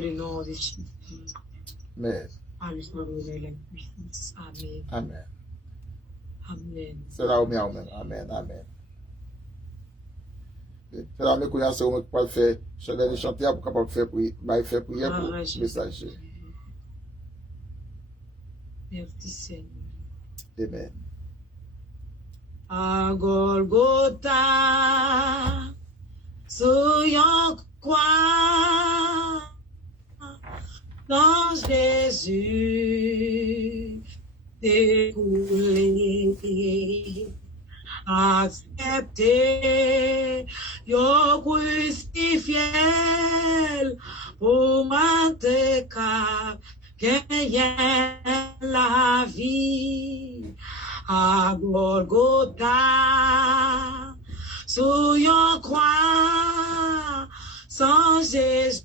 le nom de Jésus. Amen. Amen. Amen. Amen. C'est là où amen. Amen. Amen. C'est là où on a pas faire, chanter, chanter pour capable faire prière pour le messager. Merci Seigneur. Amen. À Golgotha, sur yon croix, dans Jésus découlé, accepté, yo crucifié, pour m'être gagner la vie. À Golgotha, sous yon croix, sans Jésus.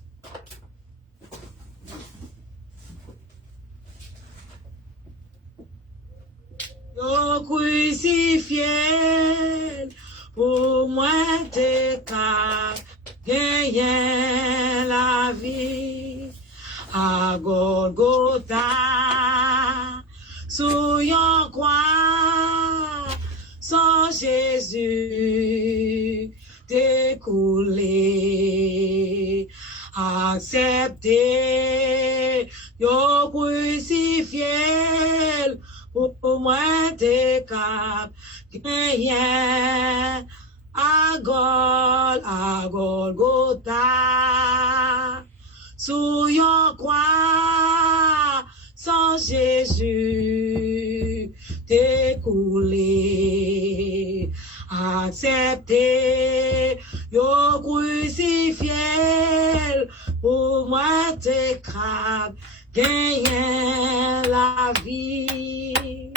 Yo crucifié, pour moi t'es qu'à gagner la vie. À Golgotha, sous yon croix, sans Jésus découlé, accepté, yo crucifié, pour moi t'es cap, gagné, à Golgotha, sous yon croix, sans Jésus découlé, accepté, yo crucifié, pour moi t'es crap, gagner la vie.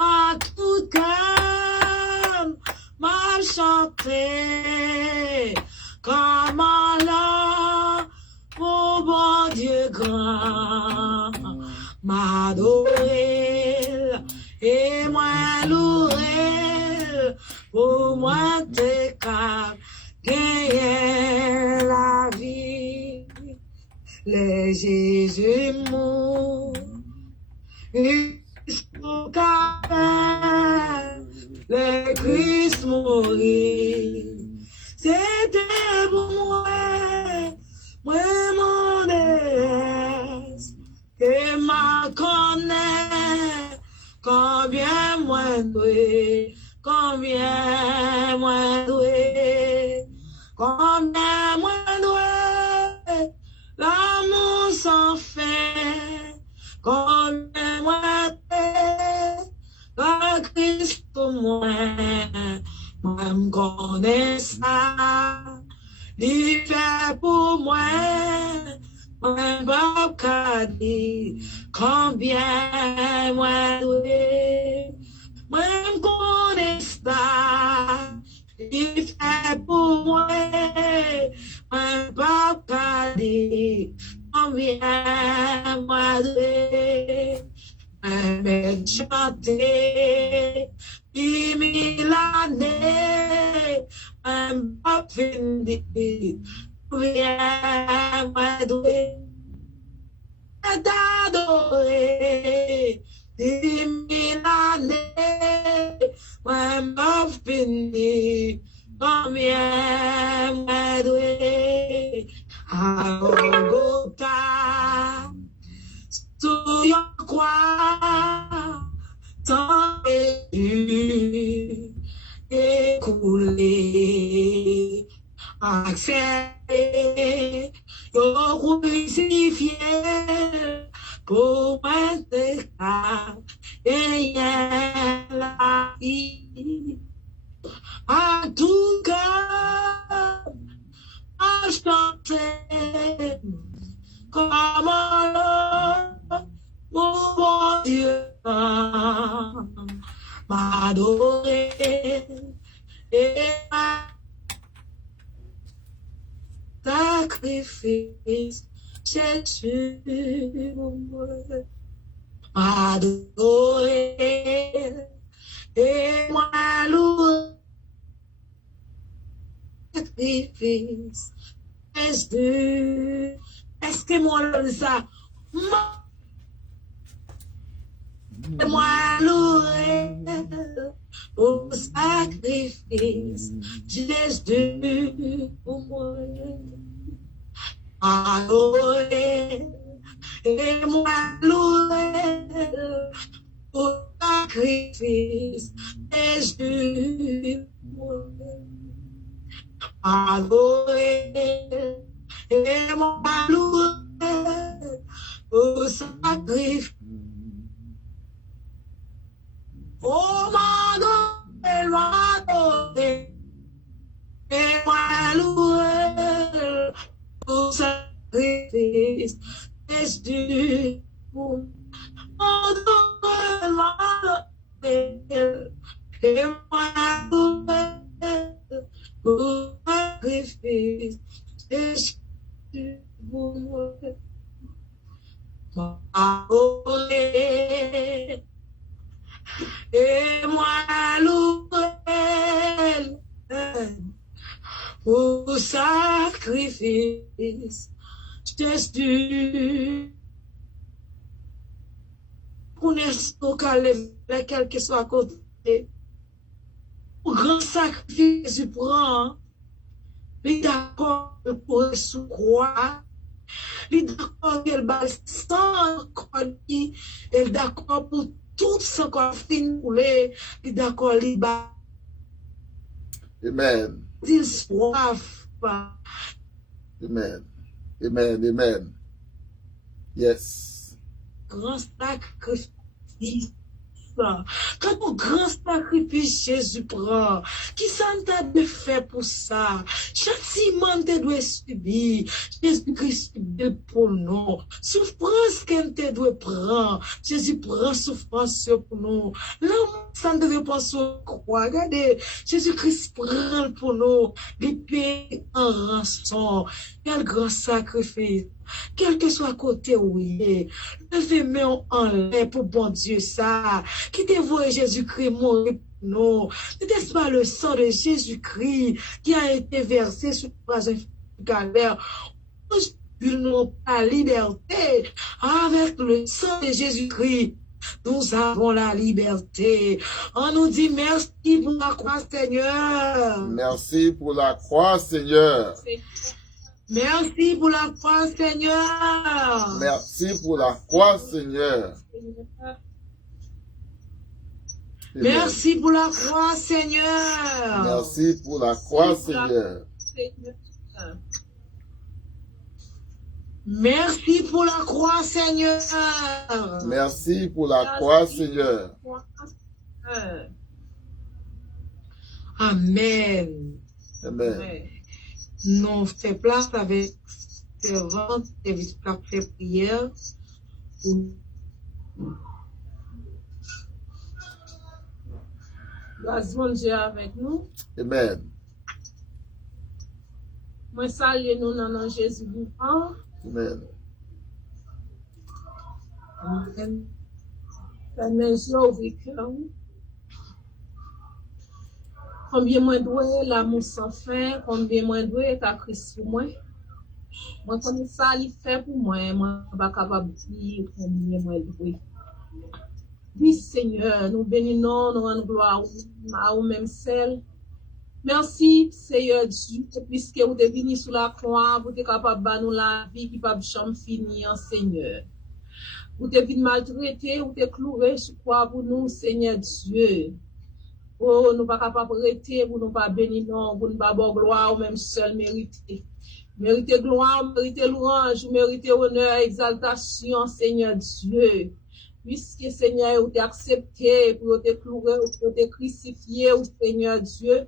À tout cœur, m'a chanté, comme alors, mon bon Dieu grand, m'adorer, et moi louer, pour moi t'es cap, gagner la vie. Les Jésus mourent, jusqu'au calvaire, le Christ mourit, c'était pour moi mon déesse, et m'a connaît, combien moins doué, combien moins doué, combien moins doué, l'amour sans fin, combien moins doué, la Christ pour moi me connaît ça, il fait pour moi, pas qu'à dire, combien moins doué, moi me connais ça, il fait pour moi, pas qu'à dire, combien moins doué, même chanter, 10 000 années, même pas fini, combien moins doué, d'adorer, 10 000 années, même pas fini, combien moins doué, à Golgotha, sous yon croix, sans Jésus écoulé, accepté, yo crucifié, pour m'être et la vie. À tout cœur, à chanter, comme alors, mon bon Dieu, m'adorer, et sacrifice, Jésus, adorer, et moi louer, sacrifice, Jésus. Est-ce que moi le ça? Moi louer au sacrifice, Jésus pour moi. Adorer et moi louer au sacrifice, Jésus pour moi. Adorer et moi louer au sacrifice. Oh, m'adorer, m'adorer, et moi louer au sacrifice, Jésus pour m'adorer, m'adorer, et moi louer au sacrifice, Jésus pour moi. M'adorer, et moi louer au sacrifice, Jésus. Connaissons qu'à lever quel que soit à côté, au grand sacrifice Jésus prend, il est d'accord pour sous croix, il est d'accord qu'elle bat sans il est d'accord pour tout ce qu'on finit pour les, il est d'accord, il bat. Amen. Il soif. Amen. Amen. Amen. Yes. Grand sacrifice. Quand un grand sacrifice Jésus prend, qui s'en t'a de fait pour ça? Châtiment te doit subir. Jésus-Christ subit pour nous. Souffrance qu'elle te doit prendre. Jésus prend souffrance pour nous. L'amour, ça ne devait pas se croire. Regardez, Jésus-Christ prend pour nous. Il paye en rançon. Quel grand sacrifice. Quel que soit côté où il est, levez-moi en l'air pour bon Dieu ça. Qui te voit Jésus-Christ mourir pour nous. N'était-ce pas le sang de Jésus-Christ qui a été versé sur la galère? Nous n'avons pas la liberté. Avec le sang de Jésus-Christ, nous avons la liberté. On nous dit merci pour la croix, Seigneur. Merci pour la croix, Seigneur. Merci pour la croix, Seigneur. Merci pour la croix, Seigneur. Amen. Merci pour la croix, Seigneur. Merci pour la croix, Seigneur. Merci pour la croix, Seigneur. Merci pour la croix, Seigneur. Amen. Amen. Nous faisons place avec servante et vice-préfet prière. Grâce mon Dieu avec nous. Amen. Moi salue nous dans le nom de Jésus. Amen. Amen. Amen. J'ouvre cœur. Combien moi dois l'amour sans fin, combien moi dois ta Christ pour moi. Moi comme ça il fait pour moi, moi pas capable de dire combien moi dois. Oui Seigneur, nous bénissons, nous rendons gloire à vous même seul. Merci Seigneur Dieu, puisque vous êtes venu sur la croix, vous êtes capable de nous la vie qui pas jamais finir, Seigneur. Vous êtes venu maltraiter, vous êtes cloué sur croix pour nous, Seigneur Dieu. Oh, nous pas capable de rester, vous nous pas bénir, non, vous nous pas bon gloire, ou même seul mériter. Méritez gloire, méritez louange, méritez honneur, exaltation, Seigneur Dieu. Puisque Seigneur, vous êtes accepté, pour te clouer, pour te crucifier, Seigneur Dieu,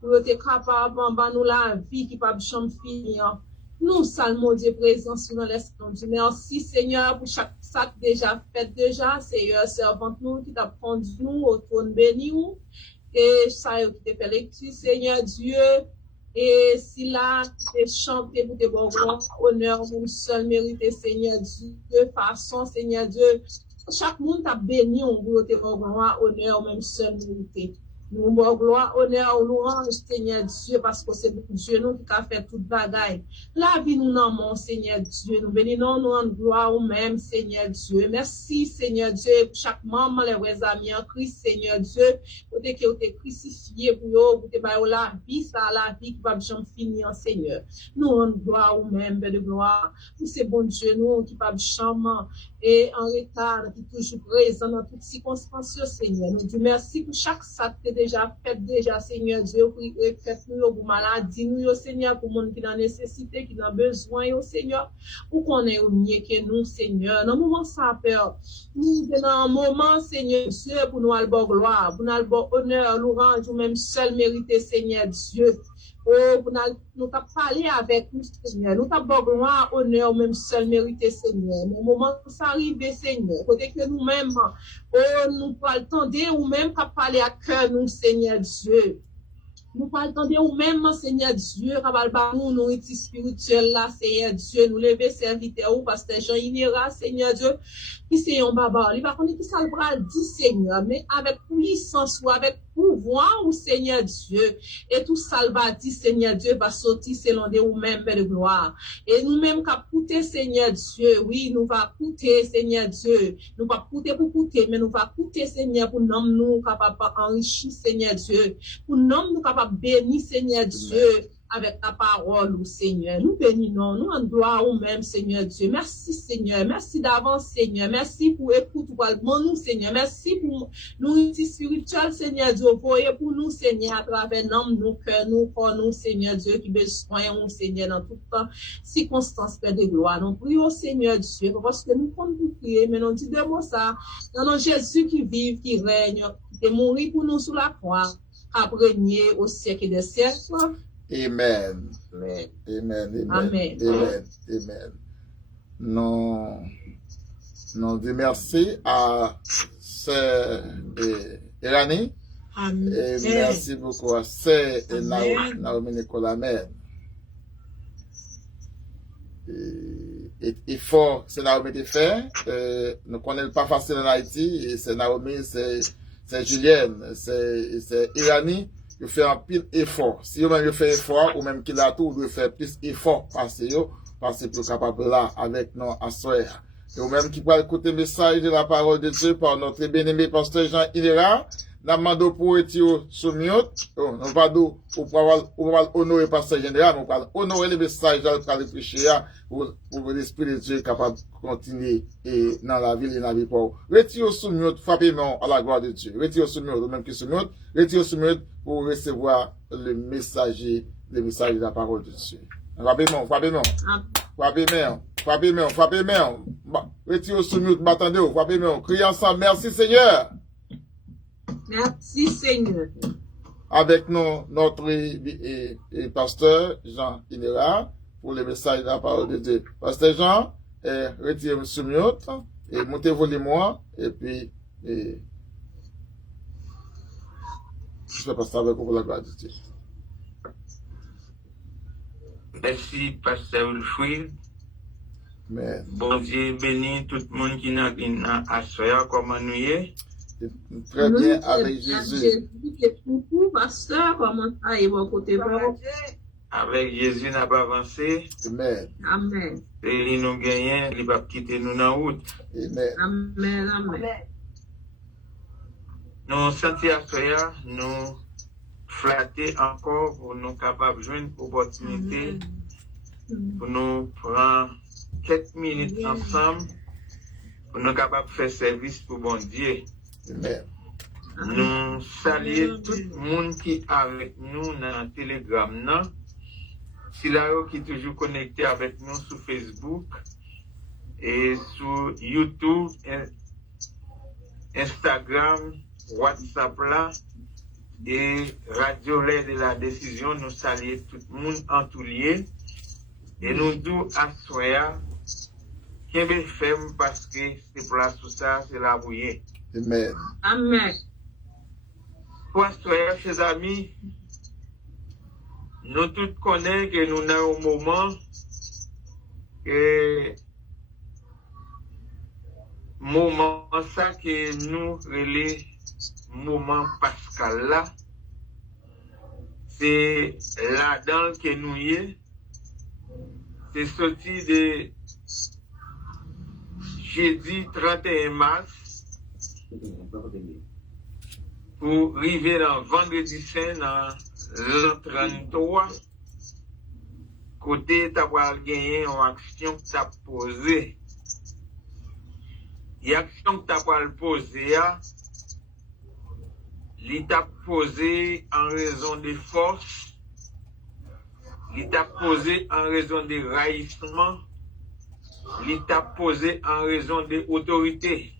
pour être capable de nous la vie qui pas jamais finir. Nous saluons Dieu présent sur l'esprit Dieu. Merci Seigneur pour chaque sac déjà fait déjà. Seigneur, servante nous qui t'a conduit nous au trône béni. Et ça qui te fait lecture, Seigneur Dieu. Et si là, tu chanté pour te bon honneur, mon seul mérité, Seigneur Dieu, de façon, Seigneur Dieu, chaque monde t'a béni, on veut te bon honneur, même seul mérité. Nous, bon gloire, honneur, louange, Seigneur Dieu, parce que c'est Dieu nous qui a fait toute bagaille. La vie nous dans mon Seigneur Dieu, nous bénissons, nous en gloire au même, Seigneur Dieu. Merci, Seigneur Dieu, pour chaque membre, les vrais amis en Christ, Seigneur Dieu, pour que vous êtes crucifié pour vous, pour que la vie, ça, la vie qui va jamais finir, Seigneur. Nous en gloire au même, Père de gloire, pour ces bons Dieu, nous qui va jamais et en retard, qui est toujours présent dans toutes circonstances, Seigneur. Nous disons merci pour chaque sac que déjà fait, déjà, Seigneur Dieu, pour fait nous pour maladie, nous, Seigneur, pour monde qui a nécessité, qui a besoin, Seigneur, pour qu'on ait mieux que nous, Seigneur. Dans le moment sans peur, nous sommes dans un moment, Seigneur Dieu, pour nous avoir gloire, pour nous avoir honneur, louange, ou même seul mérité, Seigneur Dieu. Oh, nous t'avons parlé avec nous, Seigneur. Nous t'avons gloire, honneur, même seul mérité, Seigneur. Mais au moment où ça arrive, Seigneur, côté que nous-mêmes, oh, nous pas attendre ou même qu'à parler à cœur, nous, Seigneur Dieu. Nous pas attendre ou même, Seigneur Dieu, qu'à nous, nous, étions spirituels là, Seigneur Dieu, nous lever serviteur ou pasteur Jean Inera, Seigneur Dieu, qui c'est un baba. Il va connaître qui ça le bras dit, Seigneur, mais avec puissance ou avec pouvoir, ou Seigneur Dieu, et tout ça va dire, Seigneur Dieu, va sortir selon de nous-mêmes, Père de gloire. Et nous-mêmes, qu'à coûter, Seigneur Dieu, oui, nous va coûter, Seigneur Dieu, nous va coûter pour coûter, mais nous va coûter, Seigneur, pour nous capables d'enrichir, Seigneur Dieu, pour nous capables de bénir, Seigneur Dieu, avec ta parole, Seigneur. Nous bénissons, nous en gloire au même, Seigneur Dieu. Merci, Seigneur. Merci d'avance, Seigneur. Merci pour écoute, pour nous, Seigneur. Merci pour nous, spirituel, Seigneur Dieu. Voyez pour nous, Seigneur, à travers nos cœurs, nos corps, nous, Seigneur Dieu, qui besoin, Seigneur, dans toutes circonstances, Père de gloire. Nous prions, Seigneur Dieu, parce que nous comptons pour prier, mais nous disons de moi ça, dans nos Jésus qui vit, qui règne, qui est mort pour nous sous la croix, a régné au siècle des siècles. Amen. Amen. Amen. Amen. Amen. Amen. Amen. Nous disons merci à Sœur Irani. Amen. Et merci beaucoup à Sœur Naomi Nicolas Amen. Et fort, c'est Naomi de fait. Nous connaissons pas facile en Haïti. Et c'est Naomi, c'est Julienne, c'est Irani. Il fait un pile effort. Si vous même fait effort, ou même qu'il a tout, vous faire plus effort parce que capable là avec nous à soir. Et ou même qui peut écouter le message de la parole de Dieu par notre bien-aimé pasteur Jean Inera, nous demandons pour être sous mute. Nous pas pour honorer pasteur général, nous pas honorer le message de la réfléchir pour l'esprit de Dieu capable de continuer et dans la ville et dans la vie pour. Retirez sous mute, frappez-moi à la gloire de Dieu. Retirez sous mute, même qui sous mute, retirez sous mute pour recevoir le message de la parole de Dieu. Frappez-moi. Retirez sous mute, m'attendez, frappez-moi. Criez ensemble, merci Seigneur. Merci Seigneur. Avec nous, notre pasteur Jean Inera pour le message de la parole de Dieu. Pasteur Jean, retirez sous mute et montez volume et puis je vais passer avec vous pour la gloire de Dieu. Merci, Pasteur Wilfrid. Amen. Bon Dieu bénit tout le monde qui n'a à soya comme nous y est. Très bien avec Jésus. Pasteur, comment ça est mon côté bon? Avec Jésus n'a pas avancé. Amen. Amen. Et il nous gagne, il va quitter nous dans la route. Amen. Amen. Amen. Nous sentis à soya, nous flatter encore pour nous capables de joindre une opportunité pour nous prendre quelques minutes ensemble pour nous capables de faire service pour bon Dieu. Amen. Nous saluons tout le monde qui est avec nous dans Telegram. Si là qui est toujours connecté avec nous sur Facebook et sur YouTube, Instagram, WhatsApp là, et Radio Lait de la Décision, nous saluons tout le monde en tout lieu. Et nous disons à Soya, qu'il est ferme parce que c'est place tout ça, c'est la bouillée. Amen. Amen. Pour Soya, chers amis, nous tous connaissons que nous avons un moment que moment ça que nous relais moment pascal là, c'est là-dedans que nous y est, c'est sorti de jeudi 31 mars pour arriver dans vendredi saint dans l'an 33, côté t'as gagné une action que t'as posée. Et l'action que t'as posée, il t'a posé en raison de force, il t'a posé en raison de raillissement, il t'a posé en raison de autorité.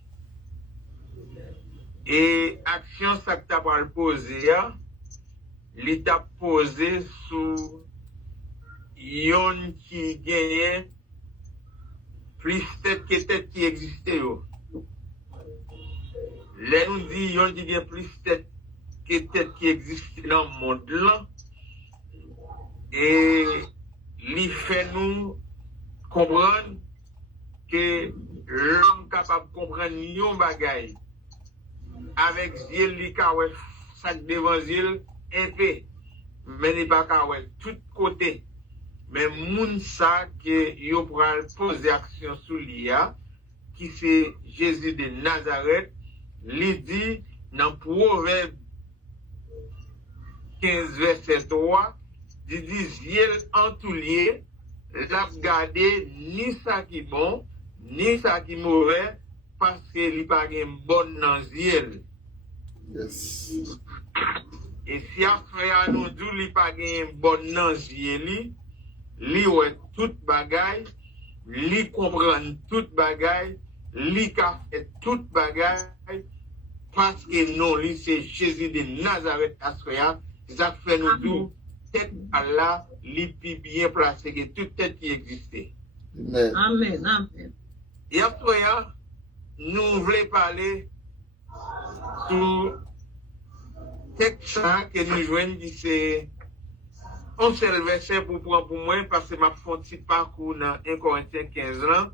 Et action ça que t'as posé, il t'a posé sous yon qui gagnait plus tête que tête qui existait. Là, nous dit yon qui gagne plus tête que tête qui existe dans le monde là. Et il fait nous comprendre que l'homme capable de comprendre yon bagay avec yeux li ka wè sac devant yeux épais, mais n'est pas ka wè tout côté. Mais moun sa que yo pral poser action sous l'IA, qui c'est Jésus de Nazareth, li dit dans Proverbe 15 verset 3, il dit yel en tout lié, l'a gardé ni ça qui bon, ni ça qui mauvais, parce que li pa gen bon nan yel. Yes. Et si après nous dit li pa gen bon nan yel, li wè tout bagay, li comprend tout bagay, li ka fait tout bagay, parce que non, li c'est Jésus de Nazareth Assoya, ça fait nous dire, tête Allah, li pi bien placé que toute tête qui existait. Amen. Amen, amen. Et après, nous voulons parler sur texte que nous jouons, qui c'est un seul verset pour prendre pour moi, parce que ma fonti parcours dans 1 Corinthiens 15 ans,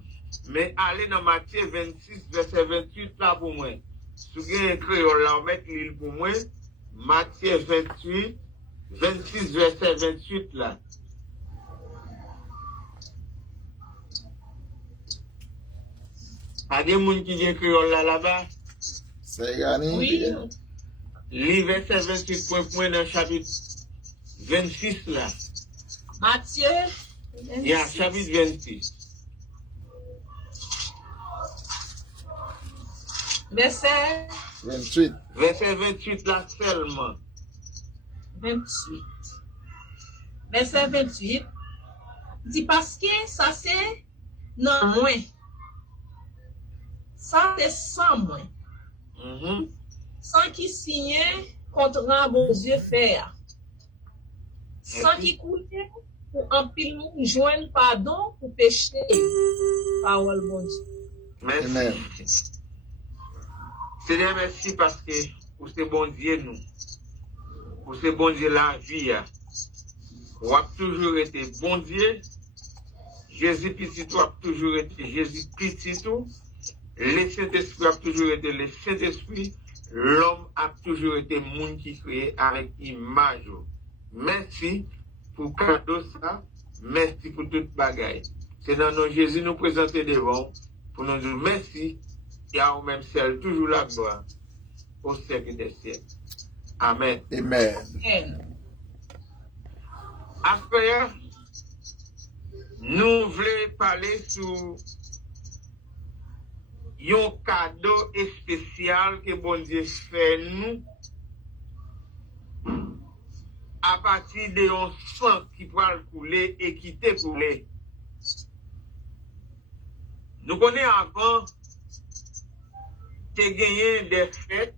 mais aller dans Matthieu 26, verset 28 là pour moi. Si vous avez un créole là, mettre l'île pour moi, Matthieu 28, 26, verset 28 là. A des gens qui ont créole là-bas? C'est gagné. Oui. Lis verset 28 point dans le chapitre 26 là. Matthieu. Il y a chapitre 26. Verset 28. Verset 28 là seulement. 28. Verset 28. Dit parce que ça c'est non moins. Ça c'est sans moins. Sans qui signe contre un bon Dieu faire. Sans qui coule pour un pile moun joindre pardon pour pécher. Parole bon Dieu. Merci. Amen. Seigneur, merci parce que pour ce bon Dieu nous. Pour ce bon Dieu la vie. Ou a toujours été bon Dieu. Jésus petit tout a toujours été Jésus petit tout. Le Saint-Esprit a toujours été le Saint-Esprit. L'homme a toujours été monde qui créé avec image. Merci pour cadeau ça. Merci pour toute bagaille. C'est dans nos Jésus nous présenter devant pour nous dire merci et à vous-même seul toujours la gloire au siècle des siècles. Amen. Amen. Amen. Après, nous voulons parler sur un cadeau spécial que bon Dieu fait nous à partir de un sang qui va couler et qui t'est coulé. Nous connaissons avant que gagné des fêtes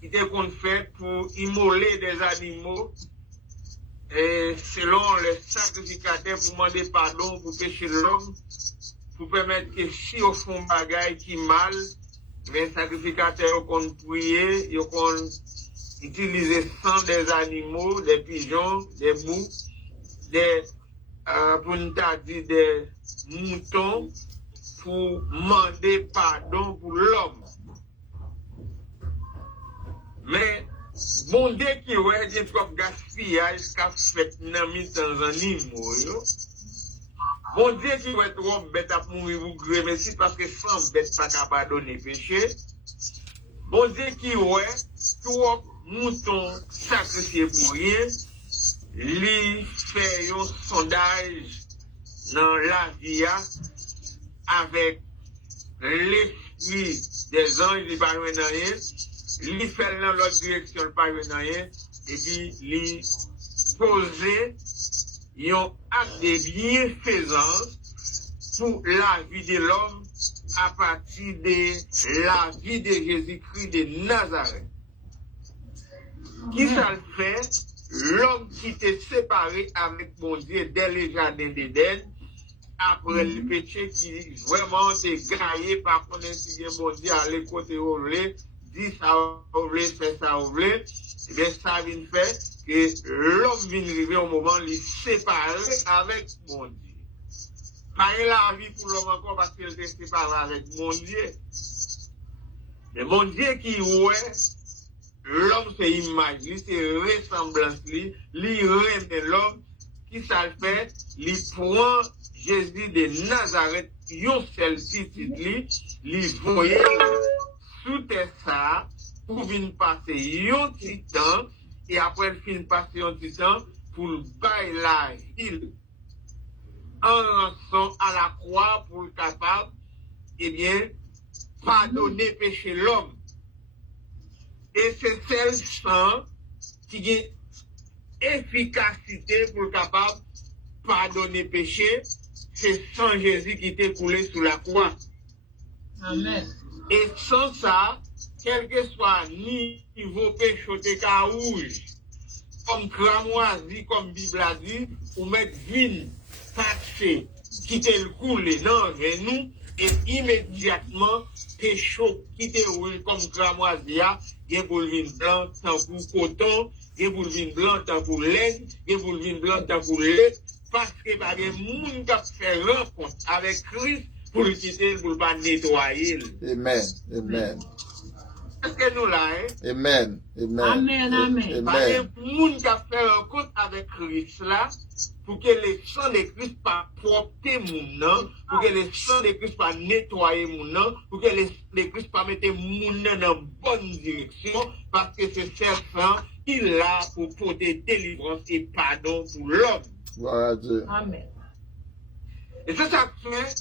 qui étaient faites pour immoler des animaux et selon les sacrificateurs pour demander pardon pour pécher l'homme, pour permettre que si au fond bagaille qui mal, les sacrificateurs ont prié, ils ont utiliser sang des animaux, des pigeons, des mous, pour nous dire des moutons, pour demander pardon pour l'homme. Mais, bon Dieu qui ouais, des trop gaspillage qu'a fait dans mes temps animaux, bon Dieu qui ouais trop bête à mourir ou grémer si parce que sans bête pas capable donner péché. Bon Dieu qui ouais trop mouton sacrifié pour rien, lui fait un sondage dans la vie avec l'esprit des anges, il pas rien dans rien. Lui fait dans l'autre direction, il pas rien dans rien. Et puis, lui poser un acte de bienfaisance pour la vie de l'homme à partir de la vie de Jésus-Christ de Nazareth. Qui ça le fait? L'homme qui était séparé avec mon Dieu dès le jardin d'Éden, après le péché qui vraiment s'est graillé par contre si bon Dieu aller côté où voulez, dit ça où voulez, fait ça où voulez, et bien ça vient faire que l'homme vient arriver au moment de séparer avec mon Dieu. Pas la vie pour l'homme encore parce qu'il est séparé avec mon Dieu. Mais mon Dieu qui ouais, l'homme c'est image, c'est ressemblance, lui remet l'homme, qui ça le fait, il prend Jésus de Nazareth, yon seul petit li voye sous terre ça, pour venir passer yon petit temps, et après il finit passer yon petit temps, pour le bailler la ville, en rançon à la croix, pour le capable, eh bien, pardonner péché l'homme. Et c'est celle sang qui a efficacité pour le capable pardonner péché, c'est sans Jésus qui était coulé sous la croix. Amen. Et sans ça, quel que soit niveau péché de rouge, comme cramoisi, comme Bible a dit, ou mettre vin, passer, quitter le couler dans nous, et immédiatement, péché quitter rouge comme cramoisi, et pour le vin blanc, tant pour coton, et pour le vin blanc, tant pour laine, et pour le vin blanc, tant pour lait, parce que il y a des gens qui fait rencontre avec Christ pour le quitter, pour ne pas nettoyer. Amen. Amen. Est-ce que nous là, hein? Amen. Amen. Amen, amen. Il y a des gens qui fait rencontre avec Christ là, pour que le sang de Christ pas propter mon nom, pour que le sang de Christ pas nettoyer mon nom, pour que le Christ pas mettre mon nom dans la bonne direction, parce que c'est certain, il est là pour porter délivrance et pardon pour l'homme. Gloire à Dieu. Amen. Et c'est ça que fait,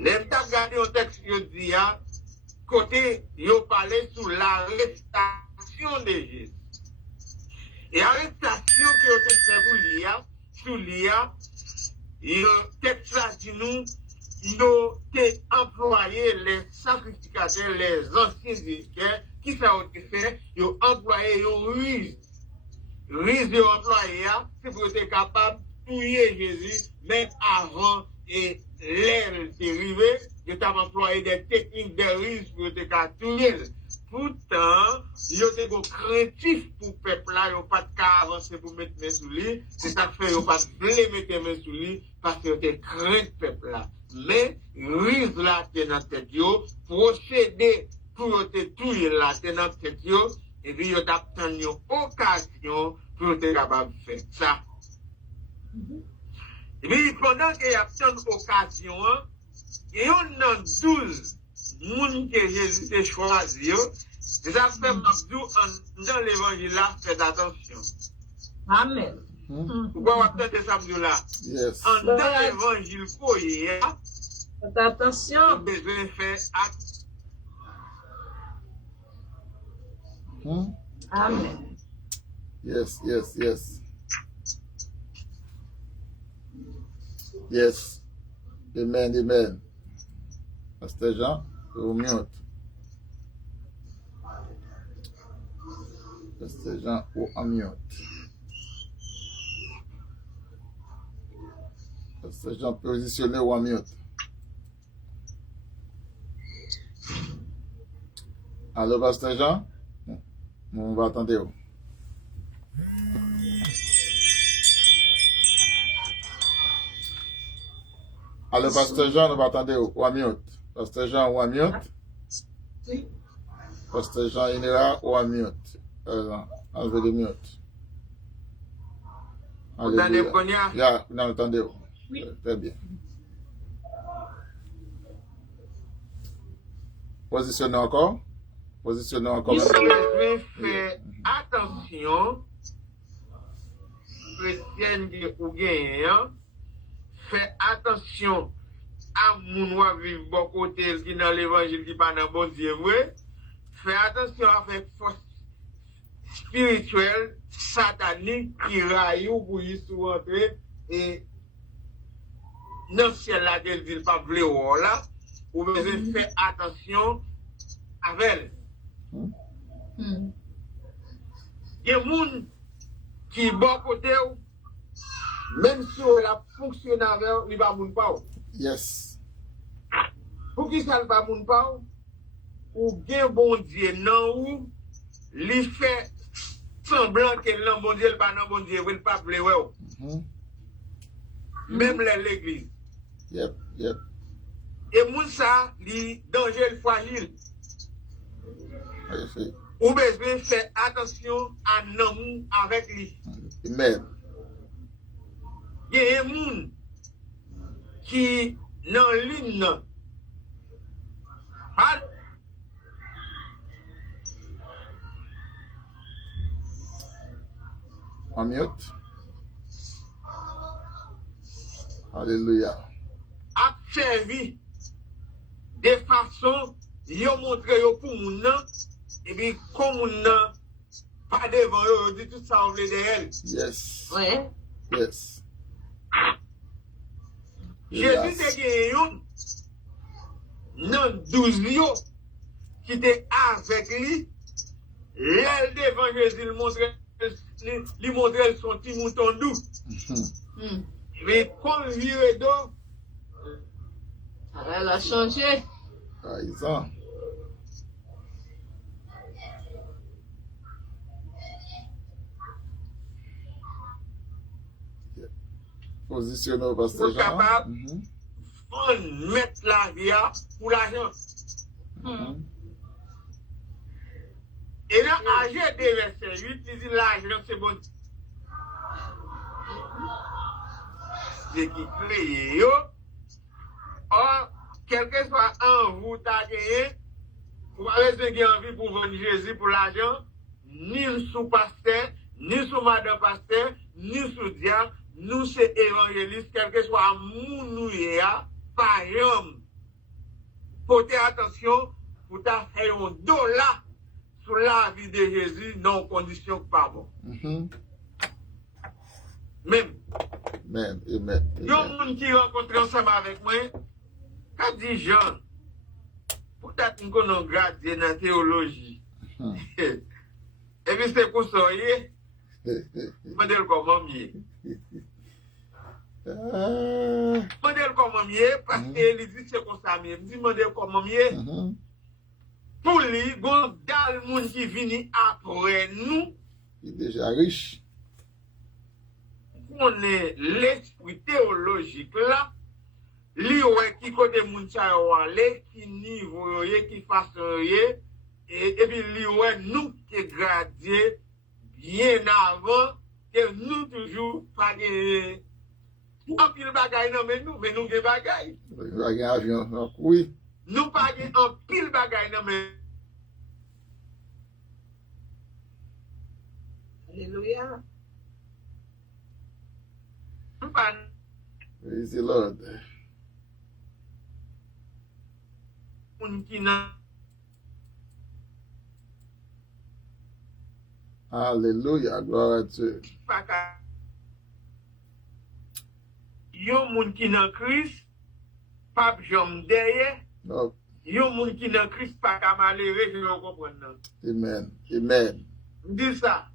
les gens regardé au texte, ils disent, côté, ils parlaient sur l'arrestation de Jésus. Et l'arrestation qui a été faite pour l'IA, sur l'IA, le texte là dit nous, ils ont employé les sacrificateurs, les anciens sacrificateurs, qui ça a été fait, ils ont employé une ruse. Ruse de employé, c'est pour être capable de tuer Jésus, même avant et l'air arrivé, ils ont employé des techniques de ruse pour être capable de tuer. Pourtant, ils ont été craintifs pour le peuple là, ils n'ont pas de cas avancé pour mettre main sous lui, c'est ça que fait, ils n'ont pas de mettre main sous lui, parce qu'ils ont été craintifs le peuple là. Mais, ruse là, c'est dans tête, procéder pour te tuer là, c'est dans tête, et puis, ils ont obtenu une occasion pour être capable de faire ça. Et puis, pendant qu'il y a obtenu une occasion, il y a 12 personnes que Jésus a choisi. Et ça fait dans l'évangile là, faites attention. Amen. Pourquoi on obtient des samedis là? Yes. Dans l'évangile, Faites attention. on a besoin de faire acte. Amen. Yes, yes, yes. Yes. Amen, amen. Pasteur Jean, au mute. Pasteur Jean, au mute. Pasteur Jean, positionné au mute. Allô, Pasteur Jean? On va attendre. Alors, Pasteur Jean, on va attendre 1 minute. Pasteur Jean, 1 minute. Pasteur Jean, il est là, 1 minute. Enlevez 2 minutes. Vous entendez, Konya? Yeah, non, attendez. Oui. Très bien. Positionnez encore. Positionnez encore. Il faut faire attention, chrétienne ou gagnant, fait attention à mon vivre bon côté qui dans l'évangile qui pas dans bon Dieu vrai. Fait attention avec force spirituelle, satanique qui raille pour y rentrer et dans ciel là qu'elle dit pas blé là, ou besoin faire attention avec elle. Il y a des gens qui bon côté même si on a fonctionné avec eux, il va moun pas. Yes. Pour qui ça ne va moun pas? Ou bien bon Dieu non ou li fait semblant que non bon Dieu pas non bon Dieu, il pas blé même l'église. Yep, yep. Et moun ça li danger fragile. Magnifique. Ou besoin faire attention à non avec lui. Amen. Il y a des gens qui dans l'une En mute. Alléluia. a servi de façon yo montre yo pour moun nan et puis comme moun nan pas devant yo dit tout ça on veut de elle. Yes. Ouais. Yes. Jésus te gen yon nan 12 yo qui était avec lui. L'elle devant Jésus lui montrer son petit mouton doux. Mais comme vire d'eau, Elle a changé. Trahison. Positionnez au pasteur Vous Jean. capable? on met la vie pour l'argent. Et dans AG 2 verset 8, il dit l'argent c'est bon. C'est qui crée yo. Or, quel que soit en vous t'as gagné, vous avez envie pour vendre Jésus pour l'argent, ni sous pasteur, ni sous madame pasteur, ni sous diable, nous c'est évangéliste, quel que soit mon par exemple, portez attention pour ta faire un dollar sur la vie de Jésus, non condition que pas bon. Même. Amen. Amen. Il y a un monde qui rencontre ensemble avec moi, quand dit Jean, peut-être qu'on a gradé dans la théologie. Et puis c'est pour ça, modèle comment mieux. Modèle comment mieux, parce qu'il dit c'est comme ça mieux. Il dit modèle comment mieux. Pour lui, il y a des gens qui viennent après nous. Il est déjà riche. On est l'esprit théologique là. Li ouais qui côté moun sa yo aller, qui niveau qui façon et puis li ouais nous qui gradé bien avant que nous toujours pas gagné. En pile bagay non mais nous gen bagay. Bagay avion, oui. Nous pas gagné en pile bagay non mais Alléluia. Praise the Lord. Alléluia, gloire à Dieu. Yon moun ki nan Christ, pas jom derrière. No. Yon moun ki nan Christ, pas ka malheureux, je ne comprends pas. Amen. Amen. Dis ça.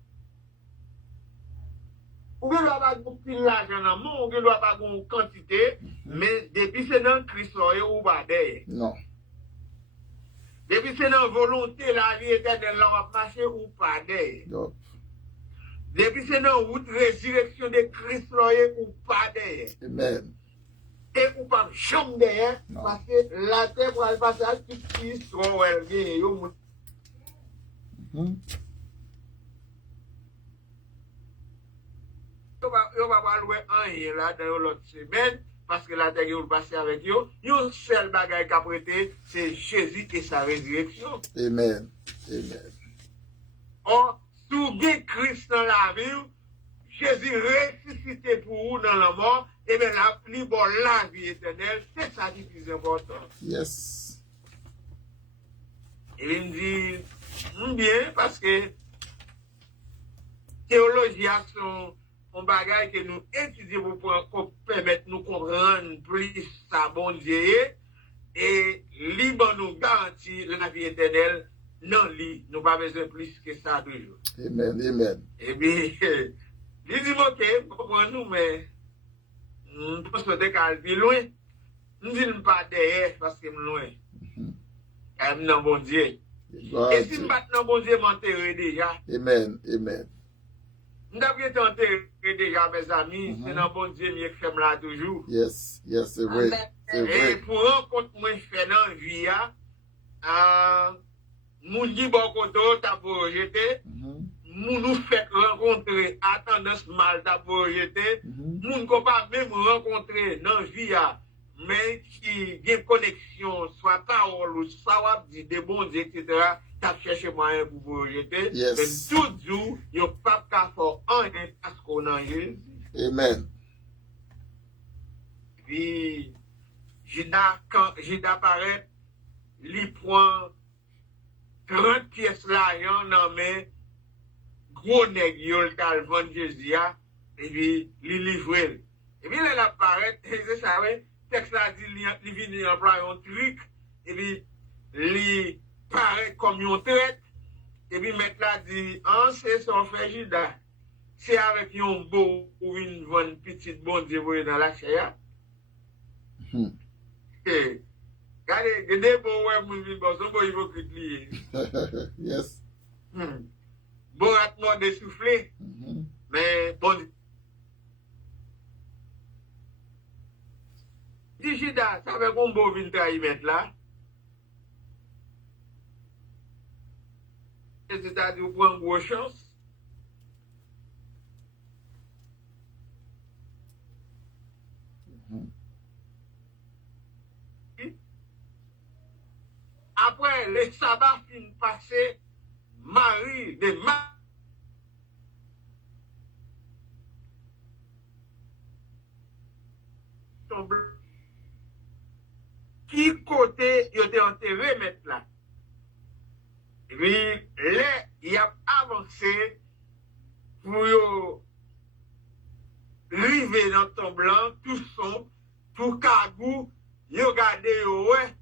Ou ne doit pas beaucoup l'argent dans le monde, ou ne doit pas beaucoup quantité, mais depuis c'est dans Christ, ou pas derrière. Non. Depuis Depuis c'est dans volonté la vie éternelle, on va marcher ou pas derrière. Yup. Depuis c'est dans route résurrection de Christ là, ou pas derrière. Amen. Et ou pas chambre derrière, Non. parce que la terre pour aller passer à tout qui sont elle bien, yo Mhm. yo va pas louer rien là dans l'autre semaine parce que la terre yo passer avec yo. Yo seul bagage qu'a prêté, c'est Jésus et sa résurrection. Amen. Amen. Or, sous gen Christ dans la vie, Jésus ressuscité pour vous dans la mort, et bien la plus bonne la vie éternelle, c'est ça qui est plus important. Yes. Et il me dit, bien, parce que théologie sont un bagage que nous étudions pour permettre nous comprendre plus sa bon Dieu et libre nous garantit la vie éternelle. Non, nous pas besoin plus que ça toujours. Amen. Amen. Et bien, il dit, ok, comprenez-nous, mais je pense que c'est plus loin. Je ne dis pas derrière parce que je suis loin. Je suis dans bon Dieu. Gloire à Et si je Dieu. ne suis dans bon Dieu, je m'enterre déjà. Amen. Amen. Je suis enterré déjà, mes amis. C'est dans bon Dieu, je fais là toujours. Yes. Yes, c'est vrai. C'est Et vrai. pour rencontrer moi, je fais dans la vie, moun dit bon côté, t'as pour rejeter. Mhm. Moun nous fait rencontrer à tendance mal t'as pour rejeter. Mhm. Moun qu'on pas même rencontrer dans la vie, mais qui a une connexion, soit parole ou soit dit de bon Dieu, etc., t'as cherché moyen pour vous rejeter. Yes. Mais tout jour, y'a pas qu'à faire un parce qu'on a Jésus. Amen. Puis, quand Judas paraît, il prend 30 pièces d'argent dans mes gros nègres, il a vendu Jésus, et puis il livre. Et puis, il apparaît, et ça, ouais, texte là dit, il vient employer un truc, et puis, il paraît comme une traite, et puis, mettre là dit, c'est son frère Judas. C'est avec un beau ou une bonne petite bonne Dieu dans la chair. Mhm. Regardez, des bons ouais, mon vie, bon, son bon hypocrite lié. Yes. Bon, ratement dessoufflé, Mhm. mais bon. Dis Judas, ça fait qu'on beau vin trahi mettre là. C'est-à-dire, vous prenez une grosse chance. Après, les sabbats fin passé, Marie, de qui côté il était enterré maintenant? Et puis, là, il a avancé pour arriver dans ton blanc, tout sombre, tout cagou, il a regardé, ouais.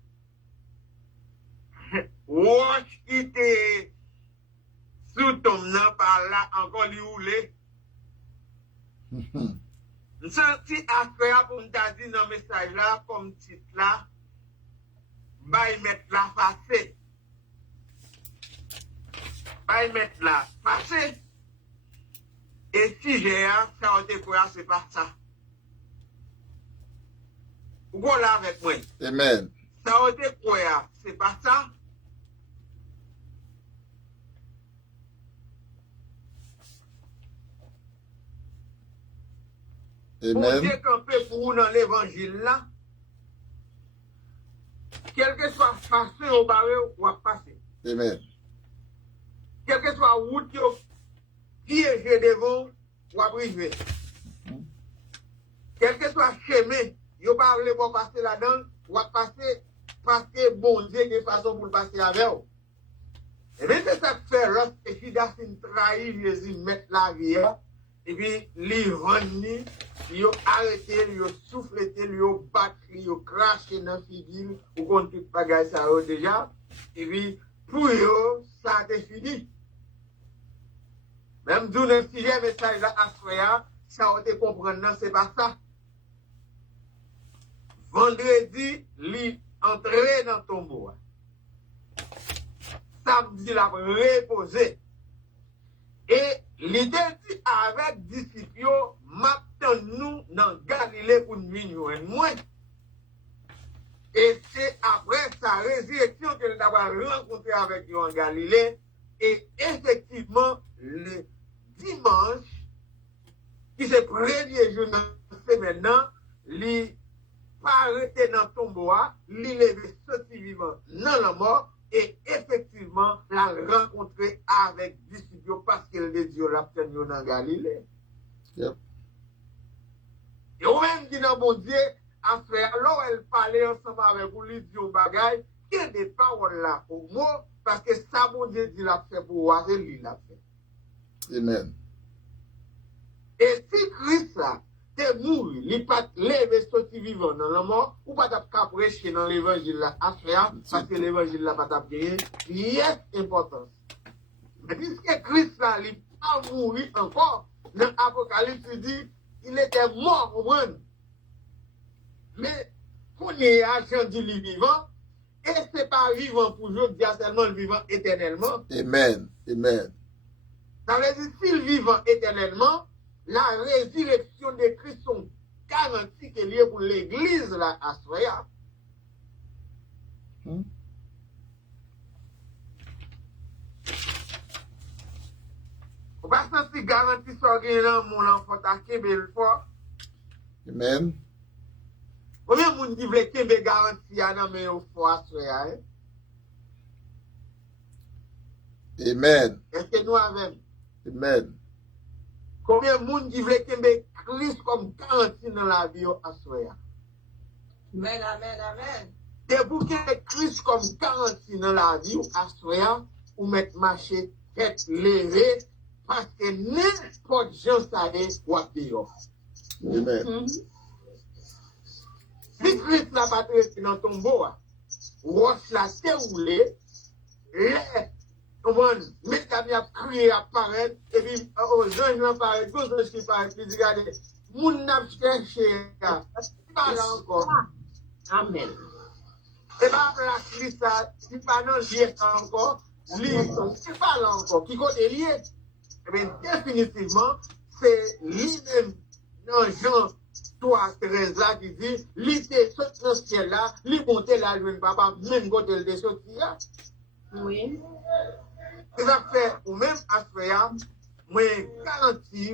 Watch qui était sous ton nom par là, encore lui roulé. Mhm. Nous senti affaire pour nous dire dans le message là, comme titre là, bah y mettre la face. Bah y mettre la face. Et si j'ai un, ça a été quoi, c'est pas ça. Vous là avec moi. Amen. Ça a été quoi, c'est pas ça. Pour Amen. Dieu camper pour vous dans l'évangile là, quel que soit façon au barré ou à passer, Amen. quel que soit route piégé devant ou à privé, quel que soit chemin, vous pas voulu pour passer là-dedans ou à passer parce que bon Dieu de façon pour le passer avec vous. Et bien c'est ça que fait lorsque Judas trahit Jésus, mettre la vie, et puis les rendre, ils ont arrêté, ils ont soufflé, ils ont battu, ils ont craché dans la figure, ou qu'on tout bagage ça déjà, et puis pour eux, ça a été fini. Même d'où le sixième message là à Soya, ça a été comprendre, non, c'est pas ça. Vendredi, lui entrer dans ton tombeau. samedi la reposé. Et l'idée dit avec disciples, maintenant nous dans Galilée pour nous joindre moi. Et c'est après sa résurrection que nous avons rencontré avec lui en Galilée. Et effectivement, le dimanche, qui se premier jour de maintenant, il pas arrêté dans le tombeau, il est sorti vivant dans la mort. Et effectivement, l'a rencontré avec disciples parce qu'il est Dieu l'a tenu dans Galilée. Yep. Et au même dit dans bon Dieu, après, alors elle parlait ensemble avec vous, lui dit au bagage, qu'il n'est pas là pour moi, parce que ça, bon Dieu dit l'a fait pour moi, et lui l'a fait. Amen. Et si Christ là, t'es mort, il n'est pas levé, sorti vivant dans la mort, ou pas t'as prêcher dans l'évangile là, à faire, parce que l'évangile là, pas t'as gagné, il y a importance. Mais puisque Christ là, il n'est pas mort encore, dans l'Apocalypse, il dit, il était mort au monde. Mais, qu'on est agent du vivant, et c'est pas vivant pour jouer, il y a seulement le vivant éternellement. Amen. Amen. Ça veut dire, s'il vivant éternellement, la résurrection de Christ sont garanties qu'elle est pour l'église là à Soya. On va sentir garantie sur le mon enfant à Québec fort. Amen. Combien de monde qui veut Québec garantie à non mais au fort à Soya? Amen. Est-ce que nous avons? Amen. Combien de monde qui veut Québec Christ comme garantie dans la vie à Soya? Amen, amen, amen. C'est pour que Christ comme garantie dans la vie à Soya, ou mettre marché tête levée, parce que n'importe gens savait quoi dire. Amen. Si Christ n'a pas traité dans ton bois, roche la déroulée, mesdames a crié apparaître, et puis aux gens apparaissent, deux gens qui apparaissent, puis regardez, moun n'a cherché, c'est pas là encore. Amen. Et bien, la Christ, c'est pas non lié encore, c'est pas là encore, qui côté lié. Eh bien, définitivement, c'est lui-même, dans Jean 3, 13 là, qui dit, lui était sorti dans le ciel là, lui montait là, lui papa, même côté il était sorti là. Oui. C'est ça fait, ou même à faire, moi, garantis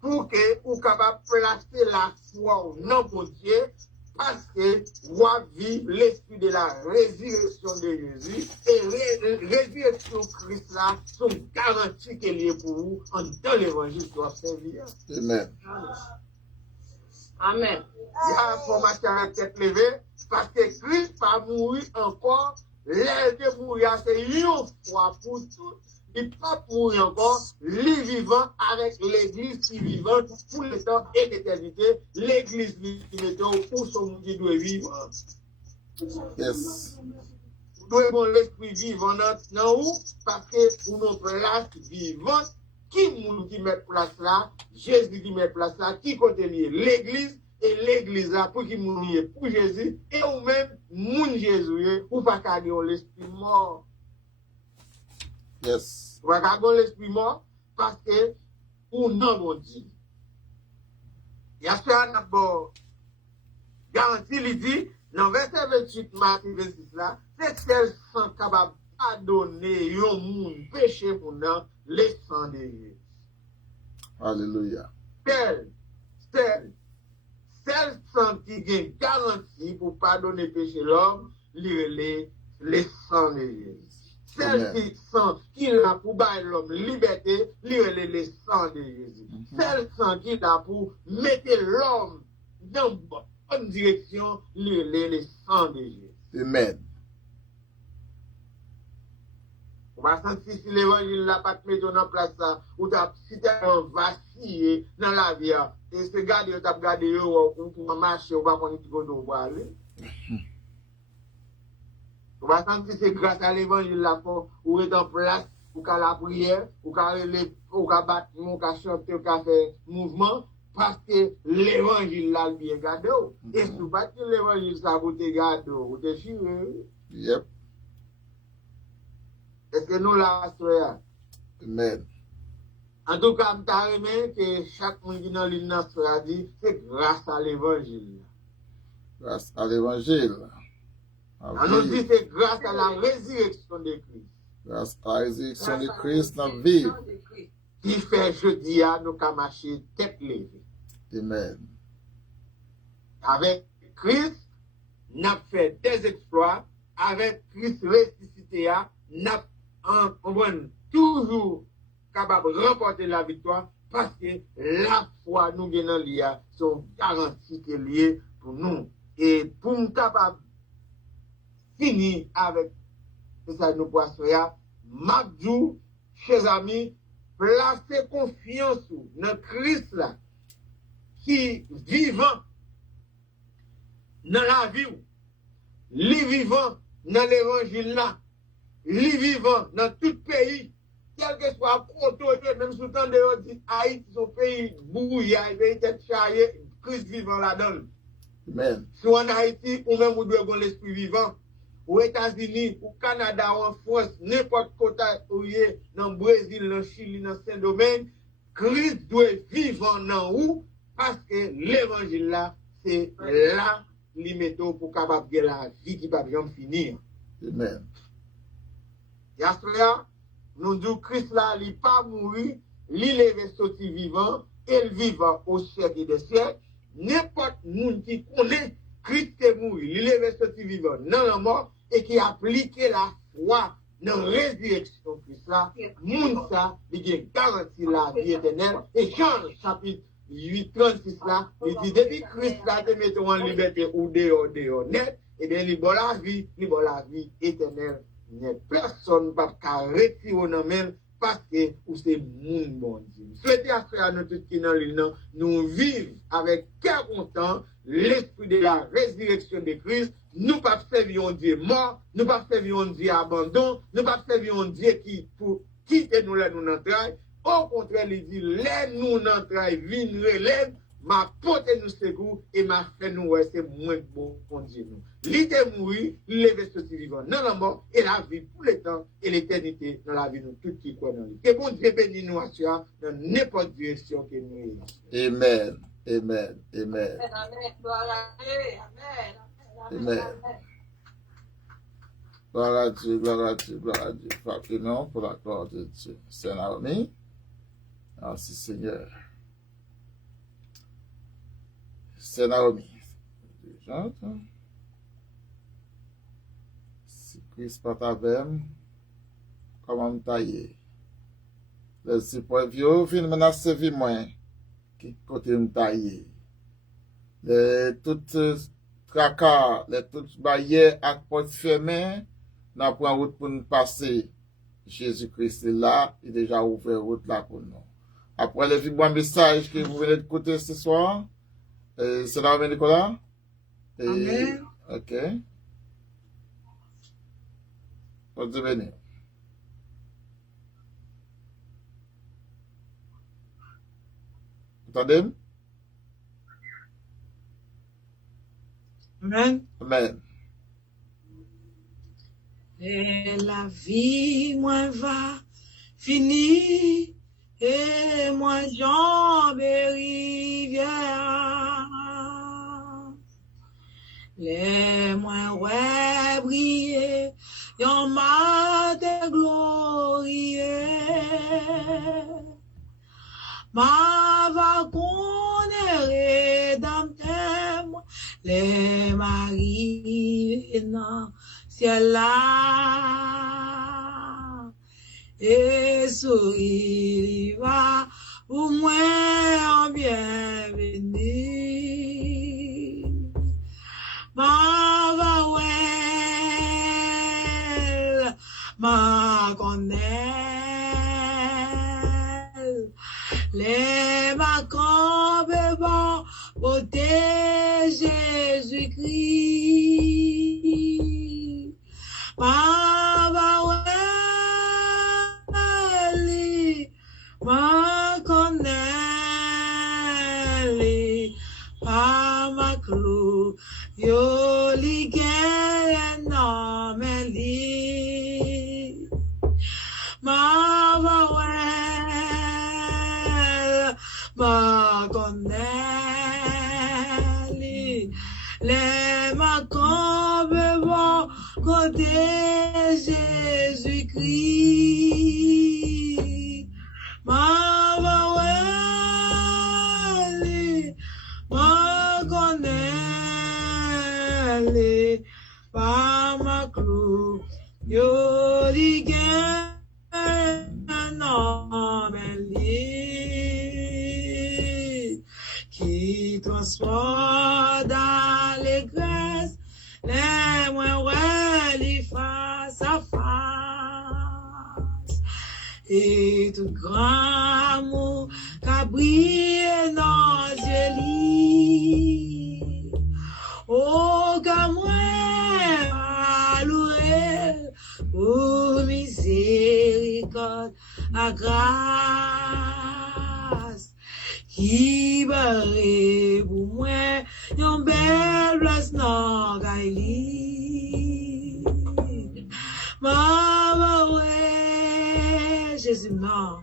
pour que vous capable de placer la foi au nom de Dieu, parce que vous vivre l'esprit de la résurrection de Jésus et résurrection de Christ là sont garanties qu'elle est pour vous en dans l'évangile doit servir. Amen. Amen. Il y a une formation avec tête levée parce que Christ va mourir encore. L'air de mourir, c'est une fois pour toutes. Il pas mourir encore, lui vivant avec l'église qui vivante pour le temps et l'éternité. L'église qui met pour son monde qui doit vivre. Yes. Nous devons l'esprit vivant dans où? Parce que pour nos places vivantes, qui met place là? Jésus qui met place là, qui côté lié? L'église. Et l'église là, pour qu'il mouille pour Jésus, et ou même, moun Jésus, ou pas garder l'esprit mort. Yes. Ou pas garder l'esprit mort, parce que, ou non, mon Dieu. Il y a ce qu'on a d'abord, garanti, il dit, dans verset 28, Matthieu 26 là, c'est celle sans capable de pardonner yon moun péché pour nous, les sang de Jésus. Alléluia. Celle sang qui gagne garantie pour pardonner péché l'homme, les sang de Jésus. Celle qui sang qui a pour bailler l'homme liberté, les sang de Jésus. Celle sang qui a pour mettre l'homme dans bonne direction, les sang de Jésus. Amen. On va sentir si l'évangile n'a pas te mettre en place ça, ou si tu as vacillé dans la vie, et se garder, tu as gardé, ou pour marcher, ou pas qu'on y aller. On va sentir c'est grâce à l'évangile là, ou est en place, ou qu'à la prière, ou qu'à battre, ou qu'à chanter, ou qu'à faire mouvement, parce que l'évangile là, bien gardé. Et si vous battez l'évangile, ça vous te garde, vous te chire. Yep. Est-ce que nous la soya? Amen. En tout cas, je aimé que chaque monde qui est dans l'île soya dit, c'est grâce à l'évangile. Grâce à l'évangile. On nous dit c'est grâce à la résurrection de Christ. Grâce à la résurrection de Christ, nous vivons. Qui fait jeudi à nous qu'à marcher tête levée. Amen. Avec Christ, nous avons fait des exploits. Avec Christ ressuscité, nous avons toujours capable de remporter la victoire parce que la foi nous gagnons l'IA sont garanties que liées pour nous. Et pour nous capable finir avec ça nous poissons, Mabdou, chers amis, placez confiance dans Christ là, qui vivant dans la vie, lui vivant dans l'évangile là, lui vivant dans tout pays, quel que soit autorité, même sous temps de dit Haïti, son pays bouillard, pays tête charriée, Christ vivant là-dedans. Amen. Soit en Haïti, ou même ou doit avoir l'esprit vivant, aux États-Unis, au Canada, ou en France, n'importe côté où il est, dans le Brésil, dans le Chili, dans Saint-Domingue, Christ doit vivre dans où, parce que l'évangile là, c'est là, l'immédiat pour capable de la vie qui va bien finir. Amen. Et à cela, nous disons Christ là, il n'est pas mourir, il est sorti vivant, il vivant au siècle des siècles. N'importe monde qui connaît Christ est mort, il est sorti vivant dans la mort et qui applique la foi dans la résurrection de Christ là, monde ça, il a garanti la vie éternelle. Et Jean chapitre 8, 36 là, il dit depuis Christ là, te mettons en liberté ou dehors net, et bien il bon la vie éternelle. Personne ne peut retirer dans même parce que c'est mon bon Dieu. Souhaitez à faire nous tous qui dans l'île, nous vivons avec cœur content l'esprit de la résurrection de Christ. Nous pas servir un Dieu mort, nous pas servir un Dieu abandon, nous pas servir un Dieu qui pour quitter nous là nous n'entraille. Au contraire, il dit, les nous n'entraille, vine relève, ma porte nous secours et ma fait nous ouais, c'est moins bon pour Dieu nous. L'idée mourir, lever ce vivant dans la mort et la vie pour le temps et l'éternité dans la vie de tout qui croit dans lui. Que bon Dieu bénisse nous à soi dans n'importe direction que nous ayons. Amen. Amen. Amen. Amen. Gloire à Dieu, gloire à Dieu, gloire à Dieu. Frappez-nous pour la gloire de Dieu. C'est Naomi. Merci Seigneur. C'est Naomi. Si Christ pas avec, comment me tailler? Les si pour vieux, fin menacer vie moins, qui côté me tailler? Les toutes tracas, les toutes barrières à porte fermée, n'a pas route pour nous passer. Jésus-Christ est là, il a déjà ouvert route là pour nous. Après le bon message que vous venez d'écouter ce soir, c'est là, Nicolas? Amen. Ok. Pour Dieu bénir. Vous entendez? Amen. Amen. Et la vie, moi, va finir, et moi, jambe et rivière. Les moins ouais briller, yon m'a de glorieux. Ma va connaître dans tes les maris non ciel là et sourire va au moins en bienvenue. Ma va well, ma connaît les macons bébons beauté Jésus-Christ. Ma va well, ma connaît pa ma clou yo li gen non me li côté Jésus-Christ. Ma vaweli, ma connaît, pas ma clou, yo ligue, non, qui transporte dans les grâces, les moins ouais, face à face. Et tout grand amour qu'a brillé dans les yeux. Oh, qu'a moi loué pour miséricorde, à grâce. Qui barre pour moi, yon belle place non gaili. Ma ouais, Jésus non,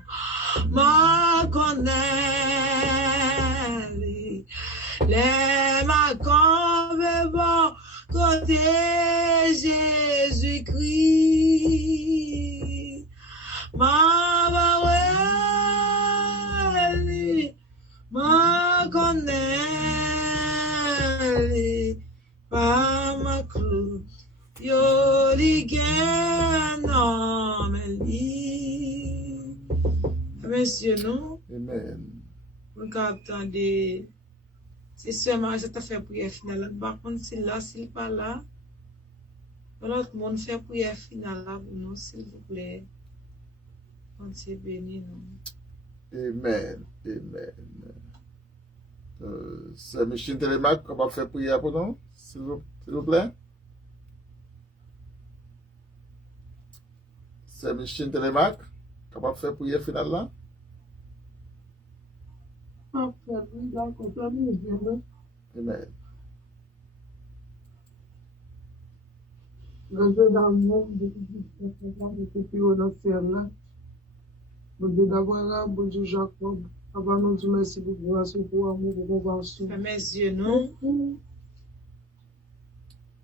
ma connaît, les ma conve bon côté Jésus-Christ. Ma ouais, ma connaît, pas ma clou, yo ligue non me li. Monsieur, non? Amen. Vous attendez, c'est seulement ça t'a fait prière finale. Par contre, c'est là, s'il pas là, l'autre monde fait prière finale là pour nous, s'il vous plaît. On s'est béni, non? Amen. Amen. C'est Michel Télémac qui va faire prière pour nous, s'il vous plaît. C'est Michel Télémac qui va faire prière finale là. Amen. Le Dieu dans le monde, de là. Bon Dieu d'Abraham, bon Dieu Jacob, avant nous dire merci pour grâce, pour amour, pour compassion. Mes yeux, non?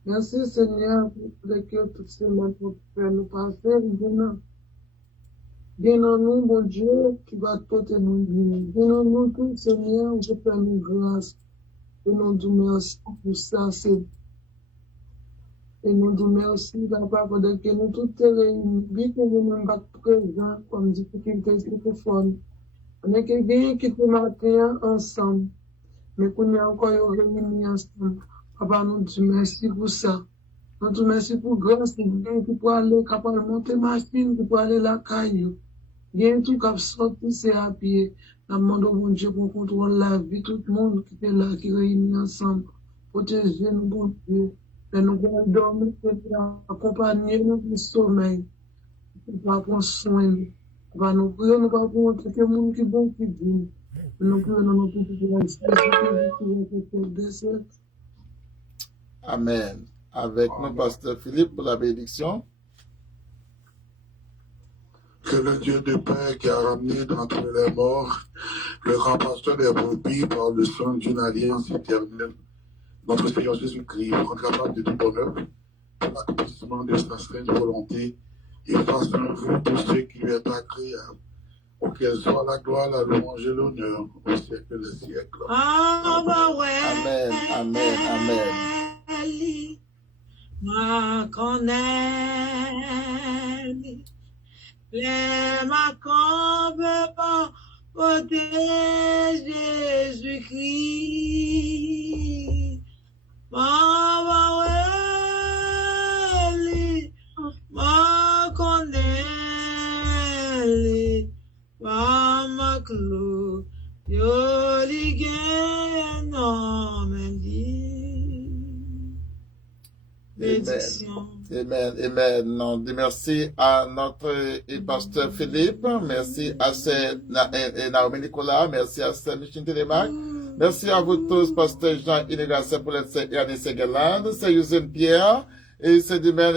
Merci Seigneur pour lesquels toutes ces mains pour faire nous passer, bien en nous, bon Dieu, qui va porter nous bien. Bien en nous, tout Seigneur, je fais nous grâce. Et nous disons merci pour ça, c'est. Et nous disons merci, papa, pour que nous tous réunis, bien que nous ne sommes pas présents, comme difficulté téléphone. On est quelqu'un qui te matin ensemble, mais qu'on est encore réunis ensemble. Papa, nous disons merci pour ça. Nous disons merci pour grâce, qui pour aller capable de monter machine, qui pour aller la caillou. Bien tout cap sorti, c'est à pied. Nous demandons bon Dieu pour contrôler la vie, tout le monde qui est là, qui réunit ensemble. Protéger nous, bon Dieu. Et nous allons dormir, accompagner nous du sommeil. Nous allons prendre soin. Nous allons prier, nous allons montrer que le monde qui est bon, qui dit. Nous prions dans notre petit. Amen. Avec nous, Pasteur Philippe, pour la bénédiction. Que le Dieu de paix qui a ramené d'entre les morts le grand pasteur des brebis par le sang d'une alliance éternelle, notre Seigneur Jésus-Christ, rend capable de tout bonheur pour l'accomplissement de sa sainte volonté et fasse en vous tout ce qui lui est agréable, auquel soit la gloire, la louange et l'honneur au siècle des siècles. Amen, amen, amen. Ma connaît, les ma pas côté Jésus-Christ. Ma connaît, ma clou, yo ligue, non, me dit. Bénédiction. Amen, amen. On dit merci à notre pasteur Philippe, merci à Naomi Nicolas, merci à Michel Télémac, merci à vous tous, pasteur Jean Inégassé pour l'année Ségalande, c'est Yusen Pierre, et c'est demain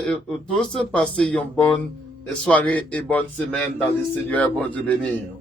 tous, passez une bonne soirée et bonne semaine dans le Seigneur, bon Dieu bénir.